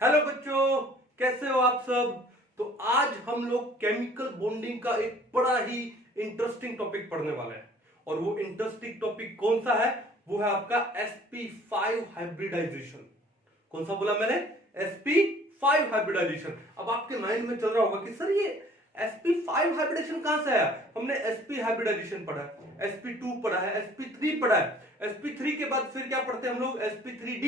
Hello बच्चों, कैसे हो आप सब। तो आज हम लोग केमिकल बॉन्डिंग का एक बड़ा ही इंटरेस्टिंग टॉपिक पढ़ने वाले हैं। और वो इंटरेस्टिंग टॉपिक कौन सा है? वो है आपका sp5 हाइब्रिडाइजेशन। कौन सा बोला मैंने? sp5 hybridisation. अब आपके माइंड में चल रहा होगा कि सर ये sp5 हाइब्रिडेशन कहां से आया? हमने sp हाइब्रिडाइजेशन पढ़ा है, sp2 पढ़ा है, sp3 पढ़ा है। sp3 के बाद फिर क्या पढ़ते हैं हम लोग? sp3d,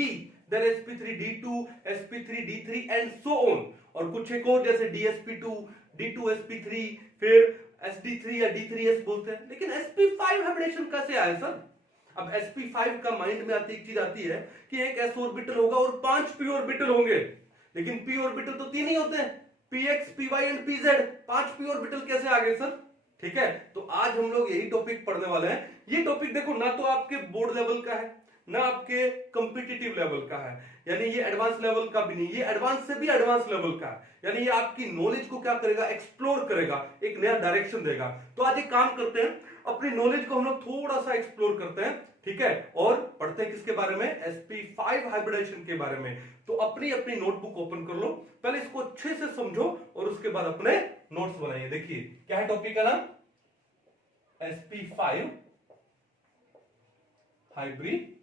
then sp3d2, sp3d3 and so on. और कुछ एक और जैसे dsp2, d2sp3, फिर sd3 या d3s बोलते हैं। लेकिन sp5 हाइब्रिडेशन कैसे आया सर? अब sp5 का माइंड में आती एक चीज आती है कि एक s ऑर्बिटल होगा और 5 p ऑर्बिटल होंगे। लेकिन p ऑर्बिटल तो 3 ही होते हैं, px, py and pz। 5 p orbital कैसे आ गए सर? ठीक है, तो आज हम लोग यही टॉपिक पढ़ने वाले हैं। ये टॉपिक देखो ना तो आपके बोर्ड लेवल का है, ना आपके कंपिटिटिव लेवल का है, यानी ये एडवांस लेवल का भी नहीं, ये एडवांस से भी एडवांस लेवल का है। यानी ये आपकी नॉलेज को क्या करेगा? एक्सप्लोर करेगा, एक नया डायरेक्शन देगा। तो आज एक काम करते हैं, अपनी नॉलेज को हम लोग थोड़ा सा एक्सप्लोर करते हैं, ठीक है, और पढ़ते हैं किसके बारे में? sp5 हाइब्रिडाइजेशन के बारे में। तो अपनी अपनी नोटबुक ओपन कर लो, पहले इसको अच्छे से समझो और उसके बाद अपने नोट्स बनाइए। देखिए क्या है टॉपिक का नाम? sp5 hybridisation.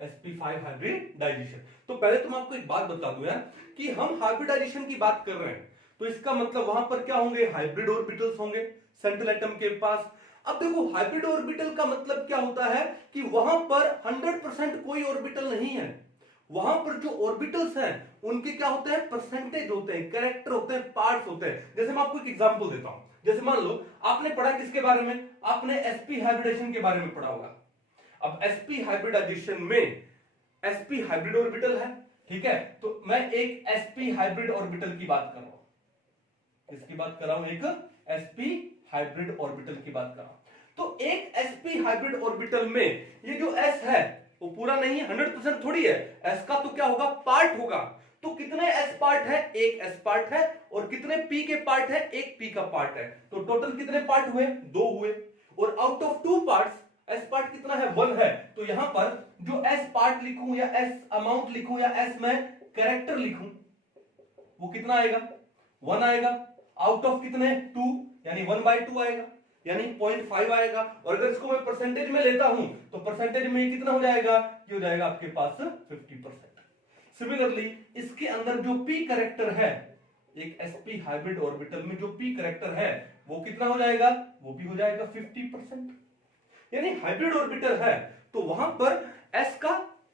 sp5 hybridisation. तो पहले तो मैं आपको एक बात बता दूं यार, कि हम हाइब्रिडाइजेशन की बात कर रहे हैं तो इसका मतलब वहां पर क्या होंगे? हाइब्रिड ऑर्बिटल्स होंगे सेंट्रल एटम के पास। अब देखो हाइब्रिड ऑर्बिटल का मतलब क्या होता है कि वहां पर 100% कोई ऑर्बिटल नहीं है। वहां पर जो ऑर्बिटल्स हैं उनके क्या होते हैं? परसेंटेज होते हैं, कैरेक्टर होते हैं, पार्ट्स होते हैं। जैसे मैं आपको एक एग्जांपल देता हूं, जैसे मान लो आपने पढ़ा किसके बारे में? आपने sp हाइब्रिडेशन के बारे में पढ़ा होगा। अब sp हाइब्रिडाइजेशन में sp हाइब्रिड ऑर्बिटल है, ठीक है, तो मैं एक sp हाइब्रिड ऑर्बिटल की बात कर रहा हूं। किसकी बात कर रहा हूं? एक sp हाइब्रिड ऑर्बिटल की बात कर रहा हूं। तो एक sp हाइब्रिड ऑर्बिटल में ये जो s है वो पूरा नहीं है, 100% थोड़ी है। s का तो क्या होगा? पार्ट होगा। तो कितने s पार्ट है? एक s पार्ट है। और कितने p के पार्ट है? एक p का पार्ट है। तो टोटल कितने पार्ट हुए? 2 हुए। और out of 2 parts s part कितना है? 1 है। तो यहां पर जो s पार्ट लिखूं या s अमाउंट लिखूं या s मैं कैरेक्टर लिखूं, वो कितना आएगा? 1 आएगा। आउट ऑफ कितने? 2, यानी 1/2 आएगा, यानी 0.5 आएगा। और अगर इसको मैं परसेंटेज में लेता हूं तो परसेंटेज में कितना हो जाएगा? ये हो जाएगा आपके पास 50%। सिमिलरली इसके अंदर जो p कैरेक्टर है, एक sp हाइब्रिड ऑर्बिटल में जो p कैरेक्टर है वो कितना हो जाएगा? वो भी हो जाएगा 50%। यानी हाइब्रिड ऑर्बिटल है तो वहां पर s का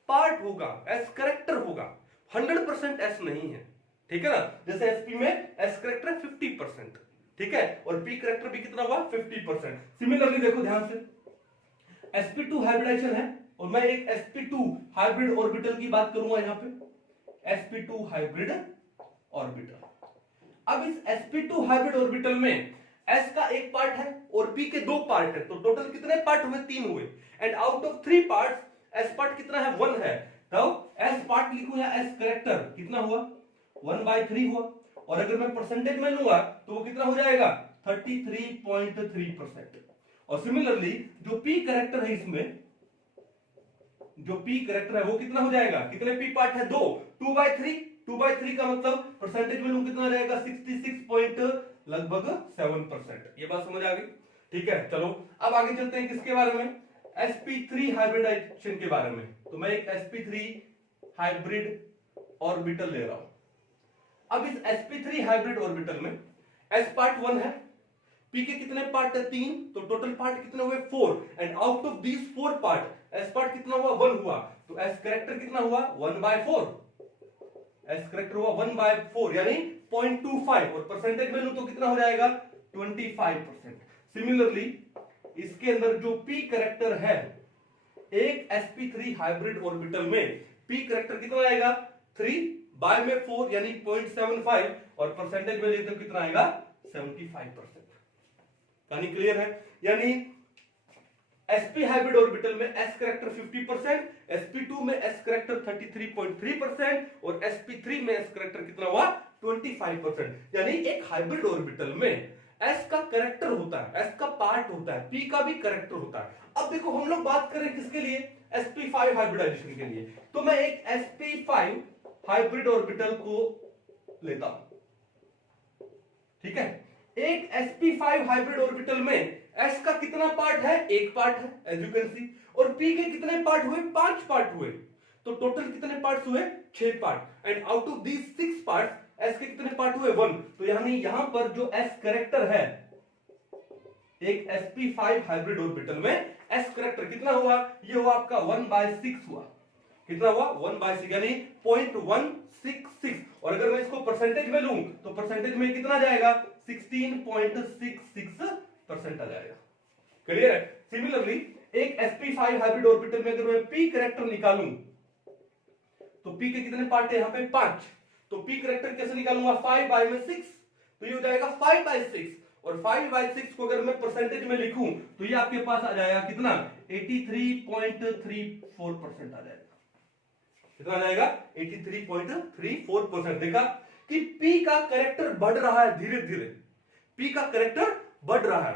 पार्ट होगा, s कैरेक्टर होगा, 100% s नहीं है। ठीक है ना? जैसे sp में s कैरेक्टर 50%, ठीक है, और p कैरेक्टर भी कितना हुआ? 50%। सिमिलरली देखो ध्यान से, sp2 हाइब्रिडाइजेशन है और मैं एक sp2 हाइब्रिड ऑर्बिटल की बात करूंगा यहां पे, sp2 हाइब्रिड ऑर्बिटल। अब इस sp2 हाइब्रिड ऑर्बिटल में s का एक पार्ट है और p के 2 पार्ट है। तो टोटल कितने पार्ट हुए? 3 हुए। And out of 3 parts s part कितना है? 1 है। तो s पार्ट लिखूं या s कैरेक्टर कितना हुआ? 1/3 हुआ। और अगर मैं परसेंटेज में लूंगा तो वो कितना हो जाएगा? 33.3%। और सिमिलरली जो p कैरेक्टर है इसमें, जो p कैरेक्टर है वो कितना हो जाएगा? कितने p पार्ट है? 2, 2/3। 2/3 का मतलब परसेंटेज में लूं कितना रहेगा? 66 पॉइंट लगभग 7%। ये बात समझ आ गई? ठीक है, चलो अब आगे चलते हैं किसके बारे में? sp3 हाइब्रिडाइजेशन के बारे में। तो मैं एक sp3 हाइब्रिड ऑर्बिटल ले रहा हूं। अब इस sp3 हाइब्रिड ऑर्बिटल में s पार्ट 1 है, p के कितने पार्ट है? 3। तो टोटल पार्ट कितने हुए? 4। And out of these 4 part s part कितना हुआ? 1 हुआ। तो s कैरेक्टर कितना हुआ? 1/4। s कैरेक्टर हुआ 1/4 यानी 0.25। और परसेंटेज में लूं तो कितना हो जाएगा? 25%। सिमिलरली इसके अंदर जो p कैरेक्टर है एक sp3 हाइब्रिड ऑर्बिटल में p कैरेक्टर कितना आएगा? 3/4 यानी 0.75। और परसेंटेज में लेते तो कितना आएगा? 75%। कहानी क्लियर है? यानी sp हाइब्रिड ऑर्बिटल में s कैरेक्टर 50%, sp2 में s कैरेक्टर 33.3% और sp3 में s कैरेक्टर कितना हुआ? 25%। यानी एक हाइब्रिड ऑर्बिटल में s का कैरेक्टर होता है, s का पार्ट होता है, p का भी कैरेक्टर होता है। अब देखो हम लोग बात करें किसके लिए? sp5 हाइब्रिडाइजेशन के लिए। तो मैं एक sp5 हाइब्रिड ऑर्बिटल को लेता हूं, ठीक है। एक sp5 हाइब्रिड ऑर्बिटल में s का कितना पार्ट है, एक पार्ट है एज यू कैन सी, और p के कितने पार्ट हुए, 5 पार्ट हुए, तो टोटल कितने पार्ट्स हुए, 6 part. And out of these 6 parts s के कितने पार्ट हुए, 1। तो यानी यहां पर जो s करेक्टर है एक sp5 हाइब्रिड ऑर्बिटल में s करेक्टर कितना हुआ, ये हुआ आपका 1/6 हुआ। कितना हुआ, 1/6 यानी 0.166। और अगर मैं इसको परसेंटेज में लूं तो परसेंटेज में कितना जाएगा, 16.66% आ जाएगा। क्लियर है। सिमिलरली एक sp5 हाइब्रिड ऑर्बिटल में अगर मैं p करेक्टर निकालूं तो p के कितने पार्ट है, यहां पे 5। तो p करेक्टर कैसे निकालूंगा, 5/6, तो ये हो जाएगा 5/6। और 5/6 को अगर मैं परसेंटेज में लिखूं तो ये आपके पास आ जाएगा कितना, 83.34% आ जाएगा। कितना आ जाएगा, 83.34%। देखा कि P का कैरेक्टर बढ़ रहा है धीरे धीरे, P का कैरेक्टर बढ़ रहा है।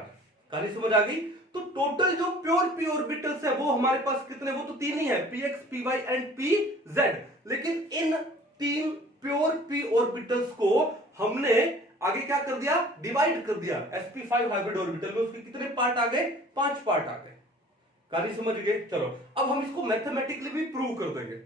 कहानी समझ आ गई। तो टोटल जो प्योर p ऑर्बिटल्स है वो हमारे पास कितने, वो तो 3 ही है, px py एंड pz। लेकिन इन 3 प्योर p ऑर्बिटल्स को हमने आगे क्या कर दिया, डिवाइड कर दिया। sp5 हाइब्रिड ऑर्बिटल में उसके कितने पार्ट आ गए, 5 पार्ट आ गए। कहानी समझ गए। चलो अब हम इसको मैथमेटिकली भी प्रूव कर देंगे,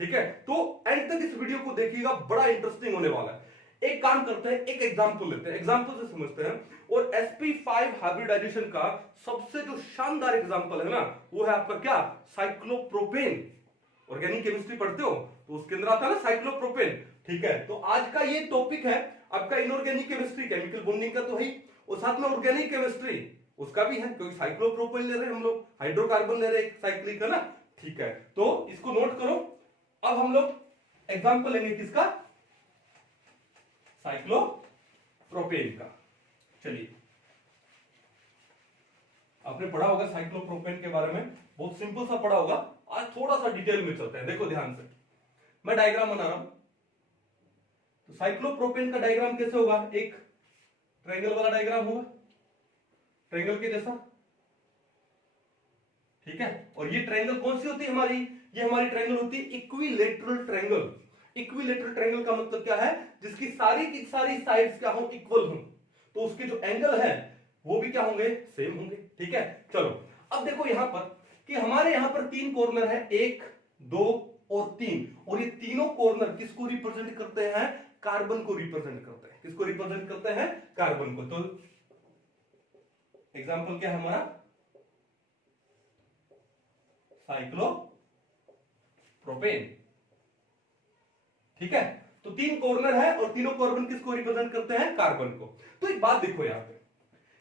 ठीक है। तो एंड तक इस वीडियो को देखिएगा, बड़ा इंटरेस्टिंग होने वाला है। एक काम करते हैं, एक एग्जांपल लेते हैं, एग्जांपल से समझते हैं। और sp5 हाइब्रिडाइजेशन का सबसे जो शानदार एग्जांपल है ना, वो है आपका क्या, साइक्लोप्रोपेन। ऑर्गेनिक केमिस्ट्री पढ़ते हो तो उसके अंदर आता है ना साइक्लोप्रोपेन, ठीक है। तो आज का ये टॉपिक है आपका इनऑर्गेनिक केमिस्ट्री, केमिकल बॉन्डिंग का तो है, और साथ में ऑर्गेनिक केमिस्ट्री उसका भी है, क्योंकि साइक्लोप्रोपेन ले रहे हैं हम लोग, हाइड्रोकार्बन ले रहे हैं साइक्लिक, है ना, ठीक है। तो इसको नोट करो। अब हम लोग एग्जांपल लेंगे किसका, साइक्लोप्रोपेन का। चलिए, आपने पढ़ा होगा साइक्लोप्रोपेन के बारे में, बहुत सिंपल सा पढ़ा होगा। आज थोड़ा सा डिटेल में चलते हैं। देखो ध्यान से, मैं डायग्राम बना रहा हूं। तो साइक्लोप्रोपेन का डायग्राम कैसे होगा, एक ट्रायंगल वाला डायग्राम होगा, ट्रायंगल के जैसा, ठीक है। और ये ट्रायंगल कौन सी होती है हमारी, ये हमारी ट्रायंगल होती है इक्विलेटरल ट्रायंगल। इक्विलेटरल ट्रायंगल का मतलब क्या है, जिसकी सारी की सारी साइड्स क्या हो, इक्वल हो, तो उसके जो एंगल है वो भी क्या होंगे, सेम होंगे, ठीक है। चलो अब देखो यहां पर कि हमारे यहां पर 3 कॉर्नर है, 1 2 और 3, और ये तीनों कॉर्नर किसको रिप्रेजेंट करते हैं, कार्बन को रिप्रेजेंट करते हैं। किसको रिप्रेजेंट करते हैं, कार्बन को। तो एग्जांपल क्या है हमारा, साइक्लोप्रोपेन, ठीक है। तो 3 कॉर्नर है और तीनों कॉर्बन किसको रिप्रेजेंट करते हैं, कार्बन को। तो एक बात देखो यहां पे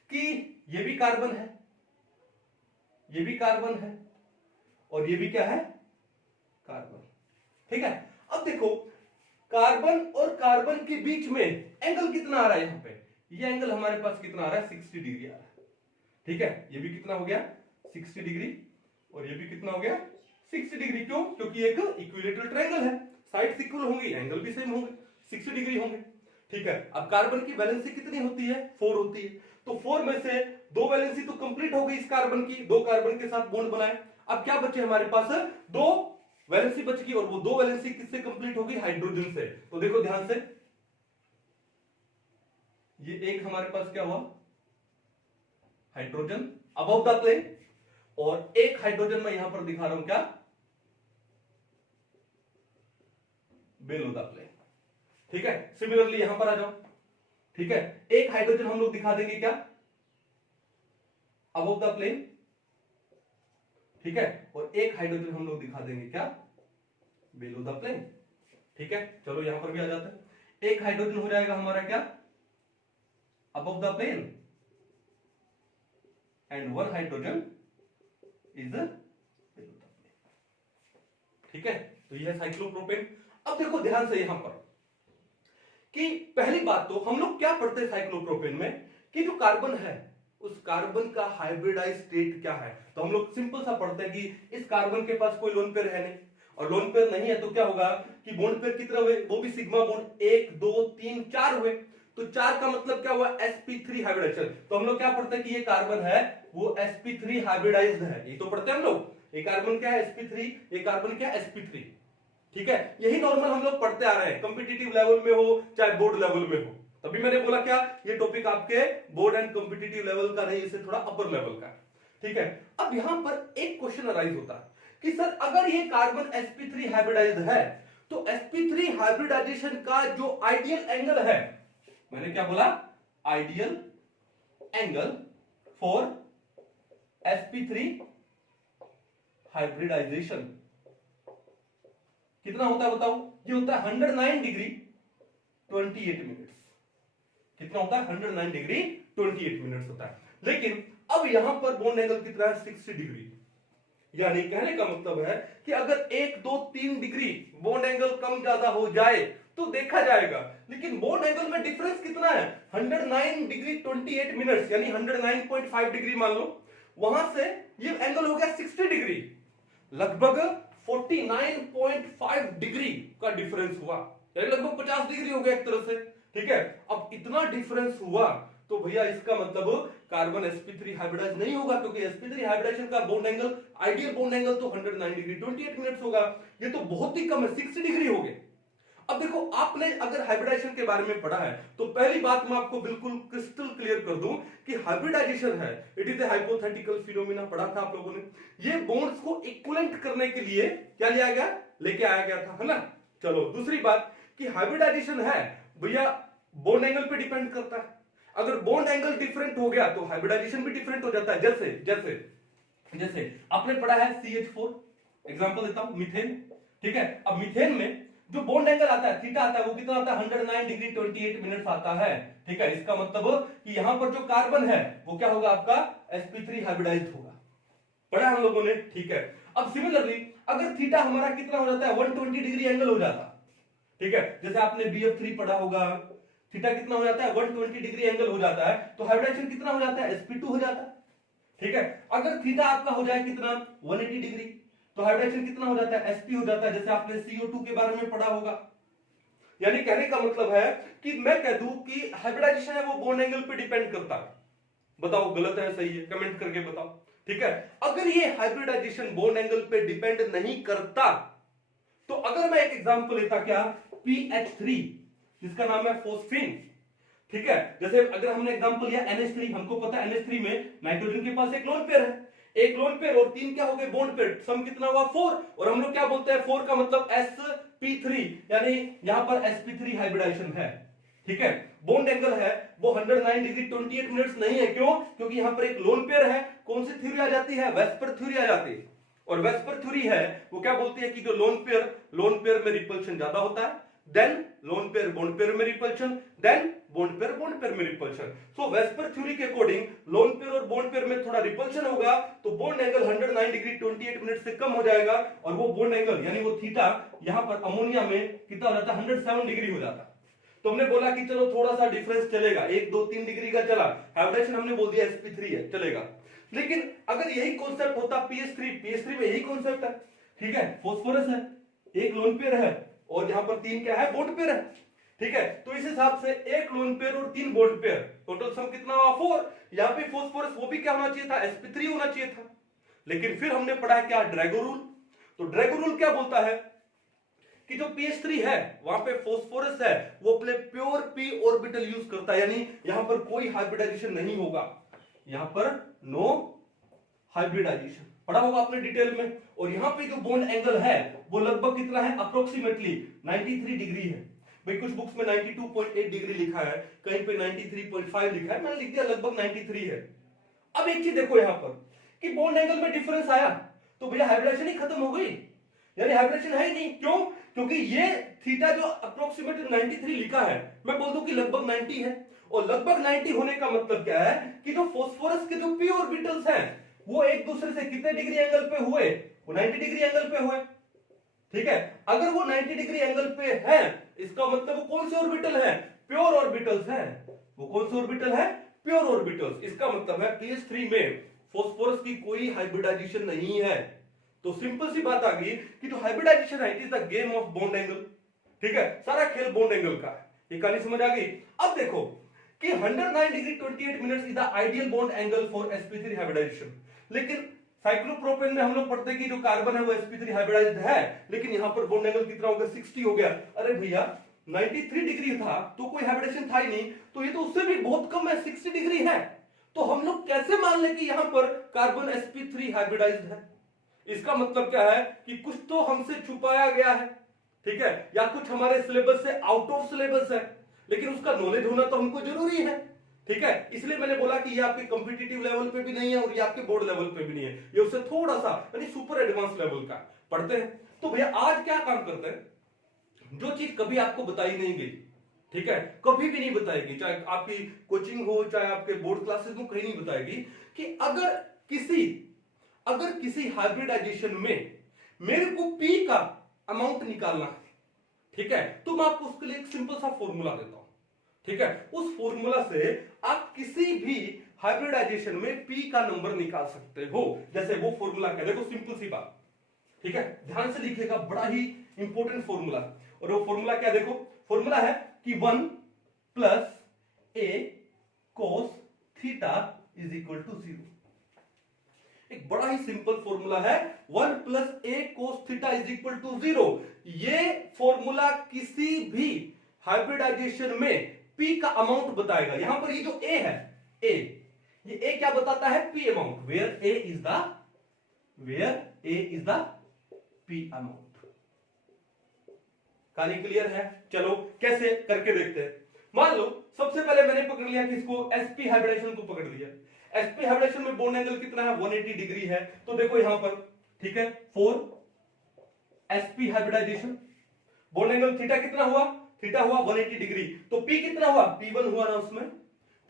कि ये भी कार्बन है, ये भी कार्बन है, और ये भी क्या है, कार्बन, ठीक है। अब देखो कार्बन और कार्बन के बीच में एंगल कितना आ रहा है, यहां पे ये एंगल हमारे पास कितना आ रहा है, 60 डिग्री आ रहा है, ठीक है। ये भी कितना हो गया, 60 डिग्री, और ये भी कितना हो गया, 60 डिग्री। क्यों, क्योंकि एक इक्विलेटरल ट्रायंगल है, साइड्स इक्वल होंगी, एंगल भी सेम होंगे, 60 डिग्री होंगे, ठीक है। अब कार्बन की वैलेंसी कितनी होती है, 4 होती है। तो 4 में से 2 वैलेंसी तो कंप्लीट हो गई इस कार्बन की, 2 कार्बन के साथ बॉन्ड बनाए। अब क्या बचे हमारे पास, 2 वैलेंसी बच गई, और वो 2 वैलेंसी किससे कंप्लीट होगी, हाइड्रोजन से। तो देखो ध्यान से, ये एक हमारे पास क्या हुआ, हाइड्रोजन अबव द प्लेन, और एक हाइड्रोजन मैं यहां पर दिखा रहा हूं क्या, बिलो द प्लेन, ठीक है। सिमिलरली यहां पर आ जाओ, ठीक है। एक हाइड्रोजन हम लोग दिखा देंगे क्या, अबव द प्लेन, ठीक है, और एक हाइड्रोजन हम लोग दिखा देंगे क्या, बिलो द प्लेन, ठीक है। चलो यहां पर भी आ जाता है, एक हाइड्रोजन हो जाएगा हमारा क्या, above the plane, and 1 hydrogen is below the plane, ठीक है। तो यह है साइक्लोप्रोपेन। अब देखो ध्यान से यहां पर कि पहली बात तो हम लोग क्या पढ़ते हैं साइक्लोप्रोपेन में, कि जो कार्बन है उस कार्बन का हाइब्रिडाइज स्टेट क्या है। तो हम लोग सिंपल सा पढ़ते हैं कि इस कार्बन के पास कोई लोन पेयर है नहीं, और लोन पेयर नहीं है तो क्या होगा कि बॉन्ड पेयर कितने हुए, वो भी सिग्मा बॉन्ड, 1 2 3 4 हुए। तो 4 का मतलब क्या हुआ, sp3 हाइब्रिडाइजेशन। तो हम लोग क्या पढ़ते हैं कि ये कार्बन है वो sp3 हाइब्रिडाइज्ड है, ये तो पढ़ते हैं हम लोग ये कार्बन क्या है sp3, ये कार्बन क्या है sp3। ठीक है, यही नॉर्मल हम लोग पढ़ते आ रहे हैं, कॉम्पिटिटिव लेवल में हो चाहे बोर्ड लेवल में हो। तभी मैंने बोला क्या ये टॉपिक आपके बोर्ड एंड कॉम्पिटिटिव लेवल का नहीं, इससे थोड़ा अपर लेवल का। ठीक है, अब यहां पर एक क्वेश्चन अराइज होता है कि सर अगर ये कार्बन sp3 हाइब्रिडाइज्ड है तो sp3 हाइब्रिडाइजेशन का जो आइडियल एंगल है, मैंने क्या बोला, ideal angle for sp3 hybridisation कितना होता है बताओ? ये होता है 109 डिग्री 28 मिनट्स। कितना होता है? 109 डिग्री 28 मिनट्स होता है। लेकिन अब यहां पर बॉन्ड एंगल कितना है? 60 डिग्री। यानी कहने का मतलब है कि अगर 1 2 3 डिग्री बॉन्ड एंगल कम ज्यादा हो जाए तो देखा जाएगा, लेकिन बॉन्ड एंगल में डिफरेंस कितना है? 109 डिग्री 28 मिनट्स, यानी 109.5 डिग्री मान लो। वहां से ये एंगल हो गया 60 डिग्री, लगभग 49.5 डिग्री का डिफरेंस हुआ, यानी लगभग 50 डिग्री हो गया एक तरह से। ठीक है, अब इतना डिफरेंस हुआ तो भैया इसका मतलब कार्बन sp3 हाइब्रिडाइज नहीं होगा, क्योंकि sp3 हाइब्रिडाइजेशन का bond angle, ideal bond angle तो 109 डिग्री 28 मिनट्स होगा। ये तो बहुत ही कम है, 60 डिग्री हो गए। अब देखो, आपने अगर हाइब्रिडाइजेशन के बारे में पढ़ा है तो पहली बात मैं आपको बिल्कुल क्रिस्टल क्लियर कर दूं कि हाइब्रिडाइजेशन है, it is a hypothetical phenomena, पढ़ा था आप लोगों ने। ये बॉन्ड्स को इक्विवेलेंट करने के लिए क्या लिया गया, लेके आया गया था, है ना। चलो दूसरी बात कि हाइब्रिडाइजेशन है भैया बॉन्ड एंगल पे डिपेंड करता है। अगर बॉन्ड एंगल डिफरेंट हो गया तो हाइब्रिडाइजेशन भी डिफरेंट हो जाता है। जैसे जैसे जैसे आपने पढ़ा है CH4, एग्जांपल देता हूं, मीथेन। ठीक है, अब मीथेन में जो बॉन्ड एंगल आता है, थीटा आता है, वो कितना आता है? 109 डिग्री 28 मिनट्स आता है। ठीक है, इसका मतलब कि यहां पर जो कार्बन है वो क्या होगा? आपका sp3 हाइब्रिडाइज्ड होगा, पढ़ा हम लोगों ने। ठीक है, अब सिमिलरली अगर थीटा हमारा कितना हो जाता है? 120 डिग्री एंगल हो जाता है। ठीक है, जैसे आपने BF3 पढ़ा होगा, थीटा कितना हो जाता है? 120 डिग्री एंगल हो जाता है, तो हाइब्रिडाइजेशन कितना हो जाता है? sp2 हो जाता है। ठीक है, अगर थीटा आपका हो जाए कितना? 180 डिग्री, तो हाइब्रिडाइजेशन कितना हो जाता है? sp हो जाता है, जैसे आपने CO2 के बारे में पढ़ा होगा। यानी कहने का मतलब है कि मैं कह दूं कि हाइब्रिडाइजेशन है वो बॉन्ड एंगल पे डिपेंड करता है। बताओ गलत है सही है, कमेंट करके बताओ। ठीक है, अगर ये हाइब्रिडाइजेशन बॉन्ड एंगल पे डिपेंड नहीं करता तो अगर मैं एक एग्जांपल लेता, क्या? PH3, जिसका नाम है फोस्फीन। ठीक है, जैसे अगर हमने एग्जांपल लिया NH3, हमको पता है NH3 में नाइट्रोजन के पास एक लोन पेयर है, एक लोन पेयर और 3 क्या हो गए? Bond pair. सम कितना हुआ? 4। और हम लोग क्या बोलते हैं? 4 का मतलब sp3, यानी यहां पर sp3 हाइब्रिडाइजेशन है। ठीक है, बॉन्ड एंगल है वो 109 डिग्री 28 मिनट्स नहीं है। क्यों? क्योंकि यहां पर एक लोन पेयर है। कौन सी थ्योरी आ जाती है? वेस्पर थ्योरी आ जाती है। और वेस्पर थ्योरी है वो क्या बोलती है कि जो लोन पेयर में रिपल्शन ज्यादा होता है, then lone pair bond pair में रिपल्शन, देन बॉन्ड पेयर में रिपल्शन। सो वेस्पर थ्योरी के अकॉर्डिंग लोन पेयर और बॉन्ड पेयर में थोड़ा रिपल्शन होगा तो बॉन्ड एंगल 109 डिग्री 28 मिनट से कम हो जाएगा, और वो बॉन्ड एंगल यानी वो थीटा यहां पर अमोनिया में कितना हो जाता है? 107 डिग्री हो जाता है। तो हमने बोला कि चलो थोड़ा सा डिफरेंस चलेगा, 1 2 3 डिग्री का चला, हाइब्रिडेशन हमने बोल दिया sp3 है, चलेगा। लेकिन अगर यही कॉन्सेप्ट होता PH3 में यही कॉन्सेप्ट है। ठीक है, फास्फोरस है, एक लोन पेयर है और यहां पर 3 क्या है? बॉन्ड पेयर है। ठीक है, तो इस हिसाब से एक लोन पेयर और 3 बॉन्ड पेयर, टोटल सम कितना हुआ? 4। यहां पे फास्फोरस वो भी क्या होना चाहिए था? sp3 होना चाहिए था। लेकिन फिर हमने पढ़ा है क्या? Drago rule. तो ड्रैगो रूल क्या बोलता है कि जो PH3 है वहां पे फास्फोरस है वो अपने प्योर p ऑर्बिटल यूज करता है, यानी यहां पर कोई हाइब्रिडाइजेशन नहीं होगा, यहां पर नो हाइब्रिडाइजेशन, पढ़ा होगा आपने डिटेल में। और यहां पे जो बॉन्ड एंगल है वो लगभग कितना है? अप्रोक्सीमेटली 93 डिग्री है। भाई कुछ बुक्स में 92.8 डिग्री लिखा है, कहीं पे 93.5 लिखा है, मैंने लिख दिया लगभग 93 है। अब एक चीज देखो यहां पर कि बॉन्ड एंगल में डिफरेंस आया तो भैया हाइब्रिडेशन ही खत्म हो गई, यानी हाइब्रिडेशन है ही नहीं। क्यों? क्योंकि ये थीटा जो अप्रोक्सीमेटली 93 लिखा है, मैं बोल दूं कि लगभग 90 है, और लगभग 90 होने का मतलब क्या है कि जो फास्फोरस के जो p ऑर्बिटल्स हैं वो एक दूसरे से कितने डिग्री एंगल पे हुए? वो 90 डिग्री एंगल पे हुए। ठीक है, अगर वो 90 डिग्री एंगल पे है इसका मतलब वो कौन से ऑर्बिटल है? प्योर ऑर्बिटल्स है। वो कौन से ऑर्बिटल है? Pure orbitals. इसका मतलब है PH3 में फास्फोरस की कोई हाइब्रिडाइजेशन नहीं है। तो सिंपल सी बात आ गई कि जो हाइब्रिडाइजेशन है it is the game of bond angle. ठीक है, सारा खेल बॉन्ड एंगल का है। ये कहानी समझ आ गई? अब देखो कि 109 degree 28 minutes is the ideal bond angle for sp3 hybridisation. लेकिन साइक्लोप्रोपेन में हम लोग पढ़ते हैं कि जो कार्बन है वो sp3 हाइब्रिडाइज्ड है, लेकिन यहां पर बॉन्ड एंगल कितना हो गया 60 हो गया। अरे भैया 93 डिग्री था तो कोई हाइब्रिडेशन था ही नहीं, तो ये तो उससे भी बहुत कम है, 60 डिग्री है। तो हम लोग कैसे मान लें कि यहां पर कार्बन sp3 हाइब्रिडाइज्ड है? इसका मतलब क्या है कि कुछ तो हमसे छुपाया गया है, ठीक है, या कुछ हमारे सिलेबस से आउट ऑफ सिलेबस है, लेकिन उसका नॉलेज होना तो हमको जरूरी है, ठीक है। इसलिए मैंने बोला कि ये आपके कॉम्पिटिटिव लेवल पे भी नहीं है और ये आपके बोर्ड लेवल पे भी नहीं है, ये उससे थोड़ा सा यानी सुपर एडवांस लेवल का पढ़ते हैं। तो भैया आज क्या काम करते हैं, जो चीज कभी आपको बताई नहीं गई, ठीक है, कभी भी नहीं बताएगी, चाहे आपकी कोचिंग हो चाहे आपके बोर्ड क्लासेस में, कहीं नहीं बताएगी कि अगर किसी हाइब्रिडाइजेशन में मेरे को पी का अमाउंट निकालना है, ठीक है, तो मैं आपको उसके लिए एक सिंपल सा फॉर्मूला देता हूं, ठीक है। उस फॉर्मूला से आप किसी भी हाइब्रिडाइजेशन में पी का नंबर निकाल सकते हो। जैसे वो फॉर्मूला क्या, देखो सिंपल सी बात, ठीक है, ध्यान से लिखिएगा, बड़ा ही इंपॉर्टेंट फॉर्मूला। और वो फॉर्मूला क्या, देखो फॉर्मूला है कि 1 plus a cos theta is equal to 0। एक बड़ा ही सिंपल फॉर्मूला है, 1 plus a cos theta is equal to 0। ये फॉर्मूला किसी भी हाइब्रिडाइजेशन में पी का अमाउंट बताएगा। यहां पर ये जो ए है, ये ए क्या बताता है, P amount, where A is the P amount. कहानी क्लियर है? चलो कैसे करके देखते हैं। मान लो सबसे पहले मैंने पकड़ लिया किसको, sp हाइब्रिडेशन को पकड़ लिया। sp हाइब्रिडेशन में बॉन्ड एंगल कितना है, 180 डिग्री है। तो देखो यहां पर, ठीक है, 4 sp hybridisation, bond angle theta कितना हुआ, थीटा हुआ 180 डिग्री। तो p कितना हुआ, p1 हुआ ना, उसमें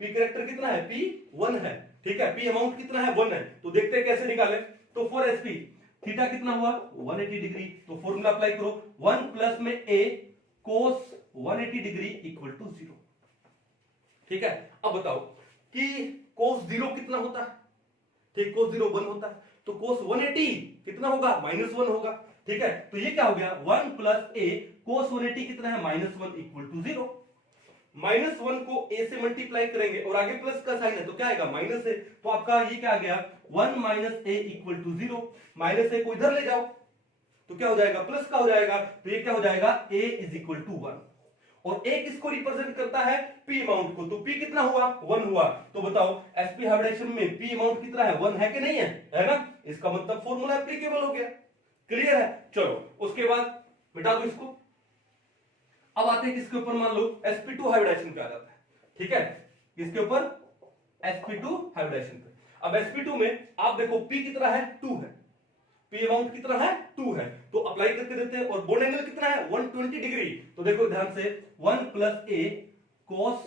p कैरेक्टर कितना है, p1 है, ठीक है, p अमाउंट कितना है, 1 है। तो देखते हैं कैसे निकाले। तो 4 sp, थीटा कितना हुआ 180 डिग्री, तो फॉर्मूला अप्लाई करो, 1 प्लस में a cos 180 degree equal to 0, ठीक है। अब बताओ कि cos 0 कितना होता है, ठीक, cos 0 1 होता है, तो cos 180 कितना होगा, -1 होगा, ठीक है। तो ये क्या हो गया, 1 प्लस a cos 180 कितना है, -1 इक्वल टू 0। -1 को a से मल्टीप्लाई करेंगे और आगे प्लस का साइन है तो क्या आएगा, माइनस है, तो आपका ये क्या आ गया, 1 minus a equal to 0। Minus a को इधर ले जाओ तो क्या हो जाएगा, प्लस का हो जाएगा, तो ये क्या हो जाएगा, a इज इक्वल टू 1। और a किसको रिप्रेजेंट करता है, p अमाउंट को, तो p कितना हुआ, 1 हुआ। तो बताओ sp हाइब्रिडेशन में p अमाउंट कितना है, 1 है कि नहीं है ना। इसका मतलब फॉर्मूला एप्लीकेबल हो गया। क्लियर है? चलो उसके बाद मिटा दो इसको। अब आते हैं किसके ऊपर, मान लो sp2 हाइब्रिडेशन पे आ जाता है, ठीक है, किसके ऊपर, sp2 हाइब्रिडेशन पे। अब sp2 में आप देखो p कितना है, 2 है, p अमाउंट कितना है, 2 है, तो अप्लाई करके देते हैं। और बॉन्ड एंगल कितना है, 120 डिग्री। तो देखो ध्यान से, 1 plus a cos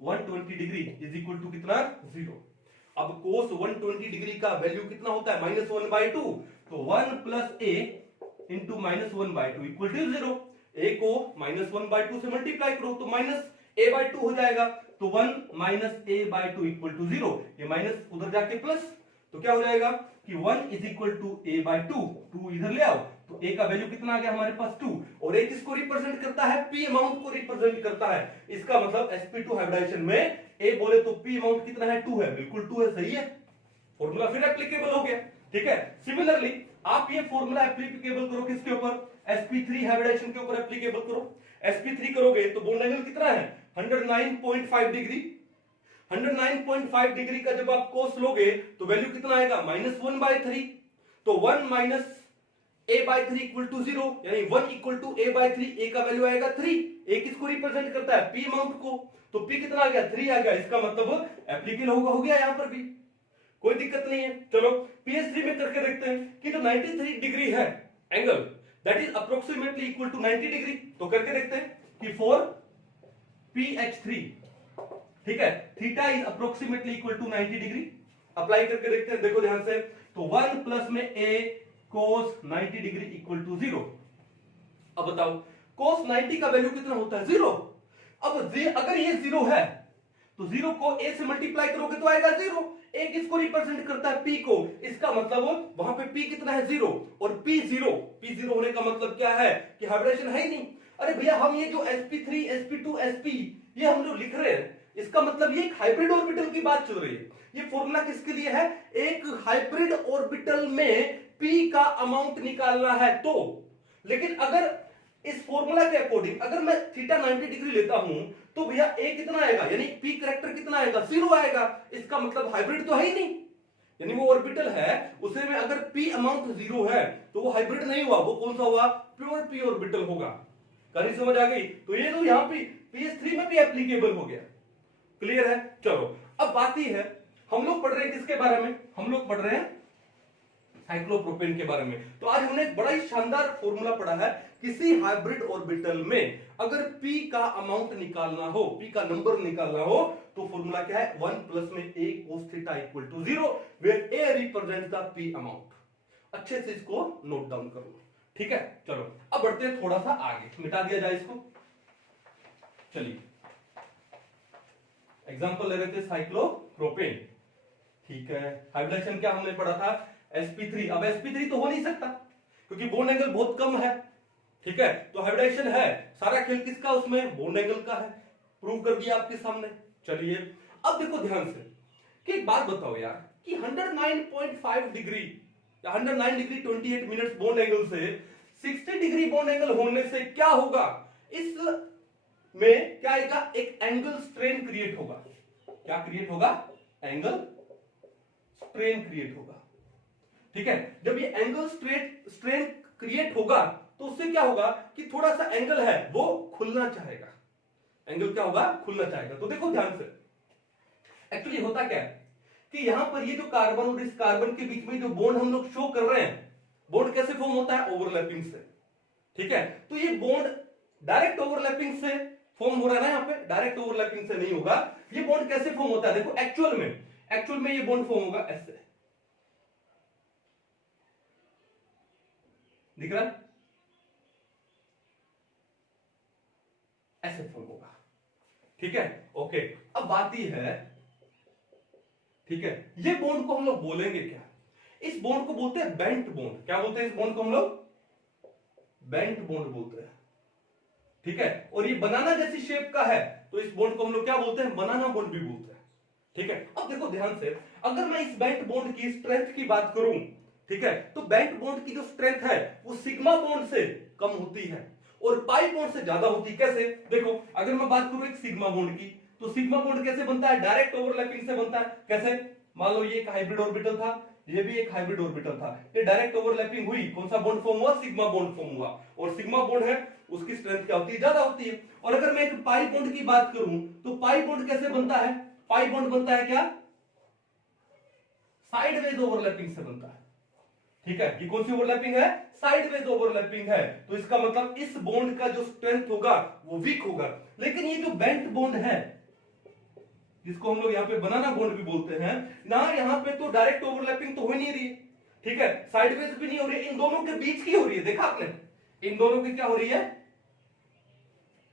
120 degree is equal to कितना, 0। अब cos 120 डिग्री का वैल्यू कितना होता है, -1/2, तो 1 plus a into -1/2 equal to 0। a को -1/2 से मल्टीप्लाई करो तो -a/2 हो जाएगा, तो 1 - a/2 इक्वल टू 0। ये माइनस उधर जाके प्लस, तो क्या हो जाएगा कि 1 इज इक्वल टू a/2, 2 इधर ले आओ, तो a का वैल्यू कितना आ गया हमारे पास, 2। और a किसको रिप्रेजेंट करता है, p अमाउंट को रिप्रेजेंट करता है। इसका मतलब sp2 हाइब्रिडेशन में a बोले तो p अमाउंट कितना है, 2 है, बिल्कुल 2 है, सही है। फॉर्मूला फिर एप्लीकेबल हो गया, ठीक है। सिमिलरली आप ये फॉर्मूला एप्लीकेबल करो किसके ऊपर, sp3 हाइब्रिडेशन के ऊपर एप्लीकेबल करो। sp3 करोगे तो बॉन्ड एंगल कितना है, 109.5 डिग्री। 109.5 डिग्री का जब आप कोस लोगे तो वैल्यू कितना आएगा, -1/3। तो 1 माइनस a/3 इक्वल टू 0, यानी 1 इक्वल टू a/3, a का वैल्यू आएगा 3। a किसको रिप्रेजेंट करता है, p अमाउंट को, तो p कितना आ गया, 3 आ गया। इसका मतलब एप्लीकेबल हो गया यहां पर भी, कोई दिक्कत नहीं है। चलो PS3 में करके देखते हैं कि जो 93 डिग्री है angle, that is approximately equal to 90 degree. तो करके देखते हैं कि 4 PH3, ठीक है, theta is approximately equal to 90 degree. Apply करके देखते हैं, देखो ध्यान से, तो 1 प्लस में a cos 90 degree equal to 0। अब बताओ cos 90 का वैल्यू कितना होता है, 0। अब अगर ये 0 है तो 0 को a से मल्टीप्लाई करोगे तो आएगा 0। a किसको रिप्रेजेंट करता है, p को। इसका मतलब वहां पे p कितना है, 0। और p 0 होने का मतलब क्या है कि हाइब्रिडेशन है ही नहीं। अरे भैया हम ये जो sp3 sp2 sp ये हम जो लिख रहे हैं, इसका मतलब ये एक हाइब्रिड ऑर्बिटल की बात चल रही है। ये फॉर्मूला किसके लिए है? एक हाइब्रिड ऑर्बिटल में p का अमाउंट निकालना है तो। लेकिन अगर इस फॉर्मूला के अकॉर्डिंग अगर मैं थीटा 90 डिग्री लेता हूं तो भैया a कितना आएगा, यानी p करेक्टर कितना आएगा, 0 आएगा। इसका मतलब हाइब्रिड तो है ही नहीं, यानी वो ऑर्बिटल है उसे में अगर p अमाउंट 0 है तो वो हाइब्रिड नहीं हुआ, वो कौन सा हुआ? प्योर p ऑर्बिटल होगा। कहानी समझ आ गई? तो ये तो यहां पे PS3 में भी एप्लीकेबल हो गया। क्लियर है? चलो अब बात ही है, हम लोग पढ़ रहे हैं किसके बारे में? हम लोग पढ़ रहे हैं साइक्लोप्रोपेन के बारे में। तो आज हमने एक बड़ा ही शानदार फॉर्मूला पढ़ा है, किसी हाइब्रिड ऑर्बिटल में अगर p का अमाउंट निकालना हो, p का नंबर निकालना हो तो फॉर्मूला क्या है? 1 प्लस में a cos theta equal to 0 where a represents the p amount. अच्छे से इसको नोट डाउन कर लो, ठीक है? चलो अब बढ़ते हैं थोड़ा सा आगे, मिटा दिया जाए इसको। चलिए एग्जांपल ले रहे थे साइक्लोप्रोपेन, ठीक है? हाइब्रिडेशन क्या हमने पढ़ा था? sp3। अब sp3 तो हो नहीं सकता क्योंकि बॉन्ड एंगल बहुत कम है, ठीक है? तो हाइब्रिडेशन है, सारा खेल किसका उसमें? बॉन्ड एंगल का है। प्रूव कर दिया आपके सामने। चलिए अब देखो ध्यान से कि एक बात बताओ यार कि 109.5 डिग्री या 109 डिग्री 28 मिनट्स बॉन्ड एंगल से 60 डिग्री बॉन्ड एंगल होने से क्या होगा? इस में क्या आएगा? एक एंगल स्ट्रेन क्रिएट होगा। क्या क्रिएट होगा? एंगल स्ट्रेन क्रिएट होगा, ठीक है? जब ये एंगल स्ट्रेन क्रिएट होगा तो उससे क्या होगा कि थोड़ा सा एंगल है वो खुलना चाहेगा। एंगल क्या होगा? खुलना चाहेगा। तो देखो ध्यान से, एक्चुअली होता क्या है कि यहां पर ये जो कार्बन और इस कार्बन के बीच में जो बॉन्ड हम लोग शो कर रहे हैं, बॉन्ड कैसे फॉर्म होता है? ओवरलैपिंग से, ठीक है? तो ये बॉन्ड डायरेक्ट ओवरलैपिंग से फॉर्म हो रहा है ना, यहां पे डायरेक्ट ओवरलैपिंग से नहीं होगा। ये बॉन्ड कैसे फॉर्म होता है? देखो एक्चुअल में ये बॉन्ड फॉर्म होगा ऐसे, दिख रहा है? ऐसे फॉर्म होगा, ठीक है? ओके अब बात ही है, ठीक है, ये बॉन्ड को हम लोग बोलेंगे क्या? इस बॉन्ड को बोलते हैं बेंट बॉन्ड। क्या बोलते हैं इस बॉन्ड को? हम लोग बेंट बॉन्ड बोलते हैं, ठीक है? और ये बनाना जैसी शेप का है तो इस बॉन्ड को हम लोग क्या बोलते हैं? बनाना बॉन्ड भी बोलते हैं, ठीक है? अब देखो ध्यान से, अगर मैं इस बेंट बॉन्ड की स्ट्रेंथ की बात करूं, ठीक है, तो बेंट बॉन्ड की जो स्ट्रेंथ है वो सिग्मा बॉन्ड से कम होती है और पाई बॉन्ड से ज्यादा होती है। कैसे? देखो अगर मैं बात करूं एक सिग्मा बॉन्ड की, तो सिग्मा बॉन्ड कैसे बनता है? डायरेक्ट ओवरलैपिंग से बनता है। कैसे? मान लो ये एक हाइब्रिड ऑर्बिटल था, ये भी एक हाइब्रिड ऑर्बिटल था, ये डायरेक्ट ओवरलैपिंग हुई, कौन सा बॉन्ड फॉर्म हुआ? सिग्मा बॉन्ड फॉर्म हुआ। और सिग्मा बॉन्ड है उसकी स्ट्रेंथ क्या होती है? ज्यादा होती है। और अगर मैं एक पाई बॉन्ड की बात करूं तो पाई बॉन्ड कैसे बनता है? पाई बॉन्ड बनता है क्या? साइडवेज ओवरलैपिंग से बनता है, ठीक है? ये कौन सी ओवरलैपिंग है? साइडवेज ओवरलैपिंग है। तो इसका मतलब इस बॉन्ड का जो स्ट्रेंथ होगा वो वीक होगा। लेकिन ये जो बेंट बॉन्ड है, जिसको हम लोग यहाँ पे बनाना बॉन्ड भी बोलते हैं ना, यहाँ पे तो डायरेक्ट ओवरलैपिंग तो हो नहीं रही है, ठीक है? साइडवेज भी नहीं हो रही है, इन दोनों के बीच की हो रही है। देखा आपने? इन दोनों की क्या हो रही है?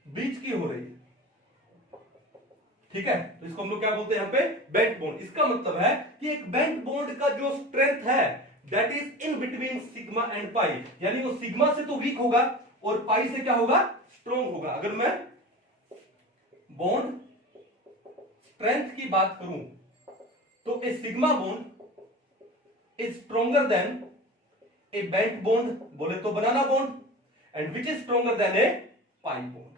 बीच की हो रही है, ठीक है? तो इसको हम लोग क्या बोलते हैं यहाँ पे? Bent bond. इसका मतलब है कि एक बेंट बॉन्ड का जो स्ट्रेंथ है that is in between sigma and pi, यानी वो सिग्मा से तो वीक होगा और पाई से क्या होगा? स्ट्रॉन्ग होगा। अगर मैं बॉन्ड स्ट्रेंथ की बात करूं तो a sigma bond is stronger than a bent bond, बोले तो banana bond, and which is stronger than a pi bond.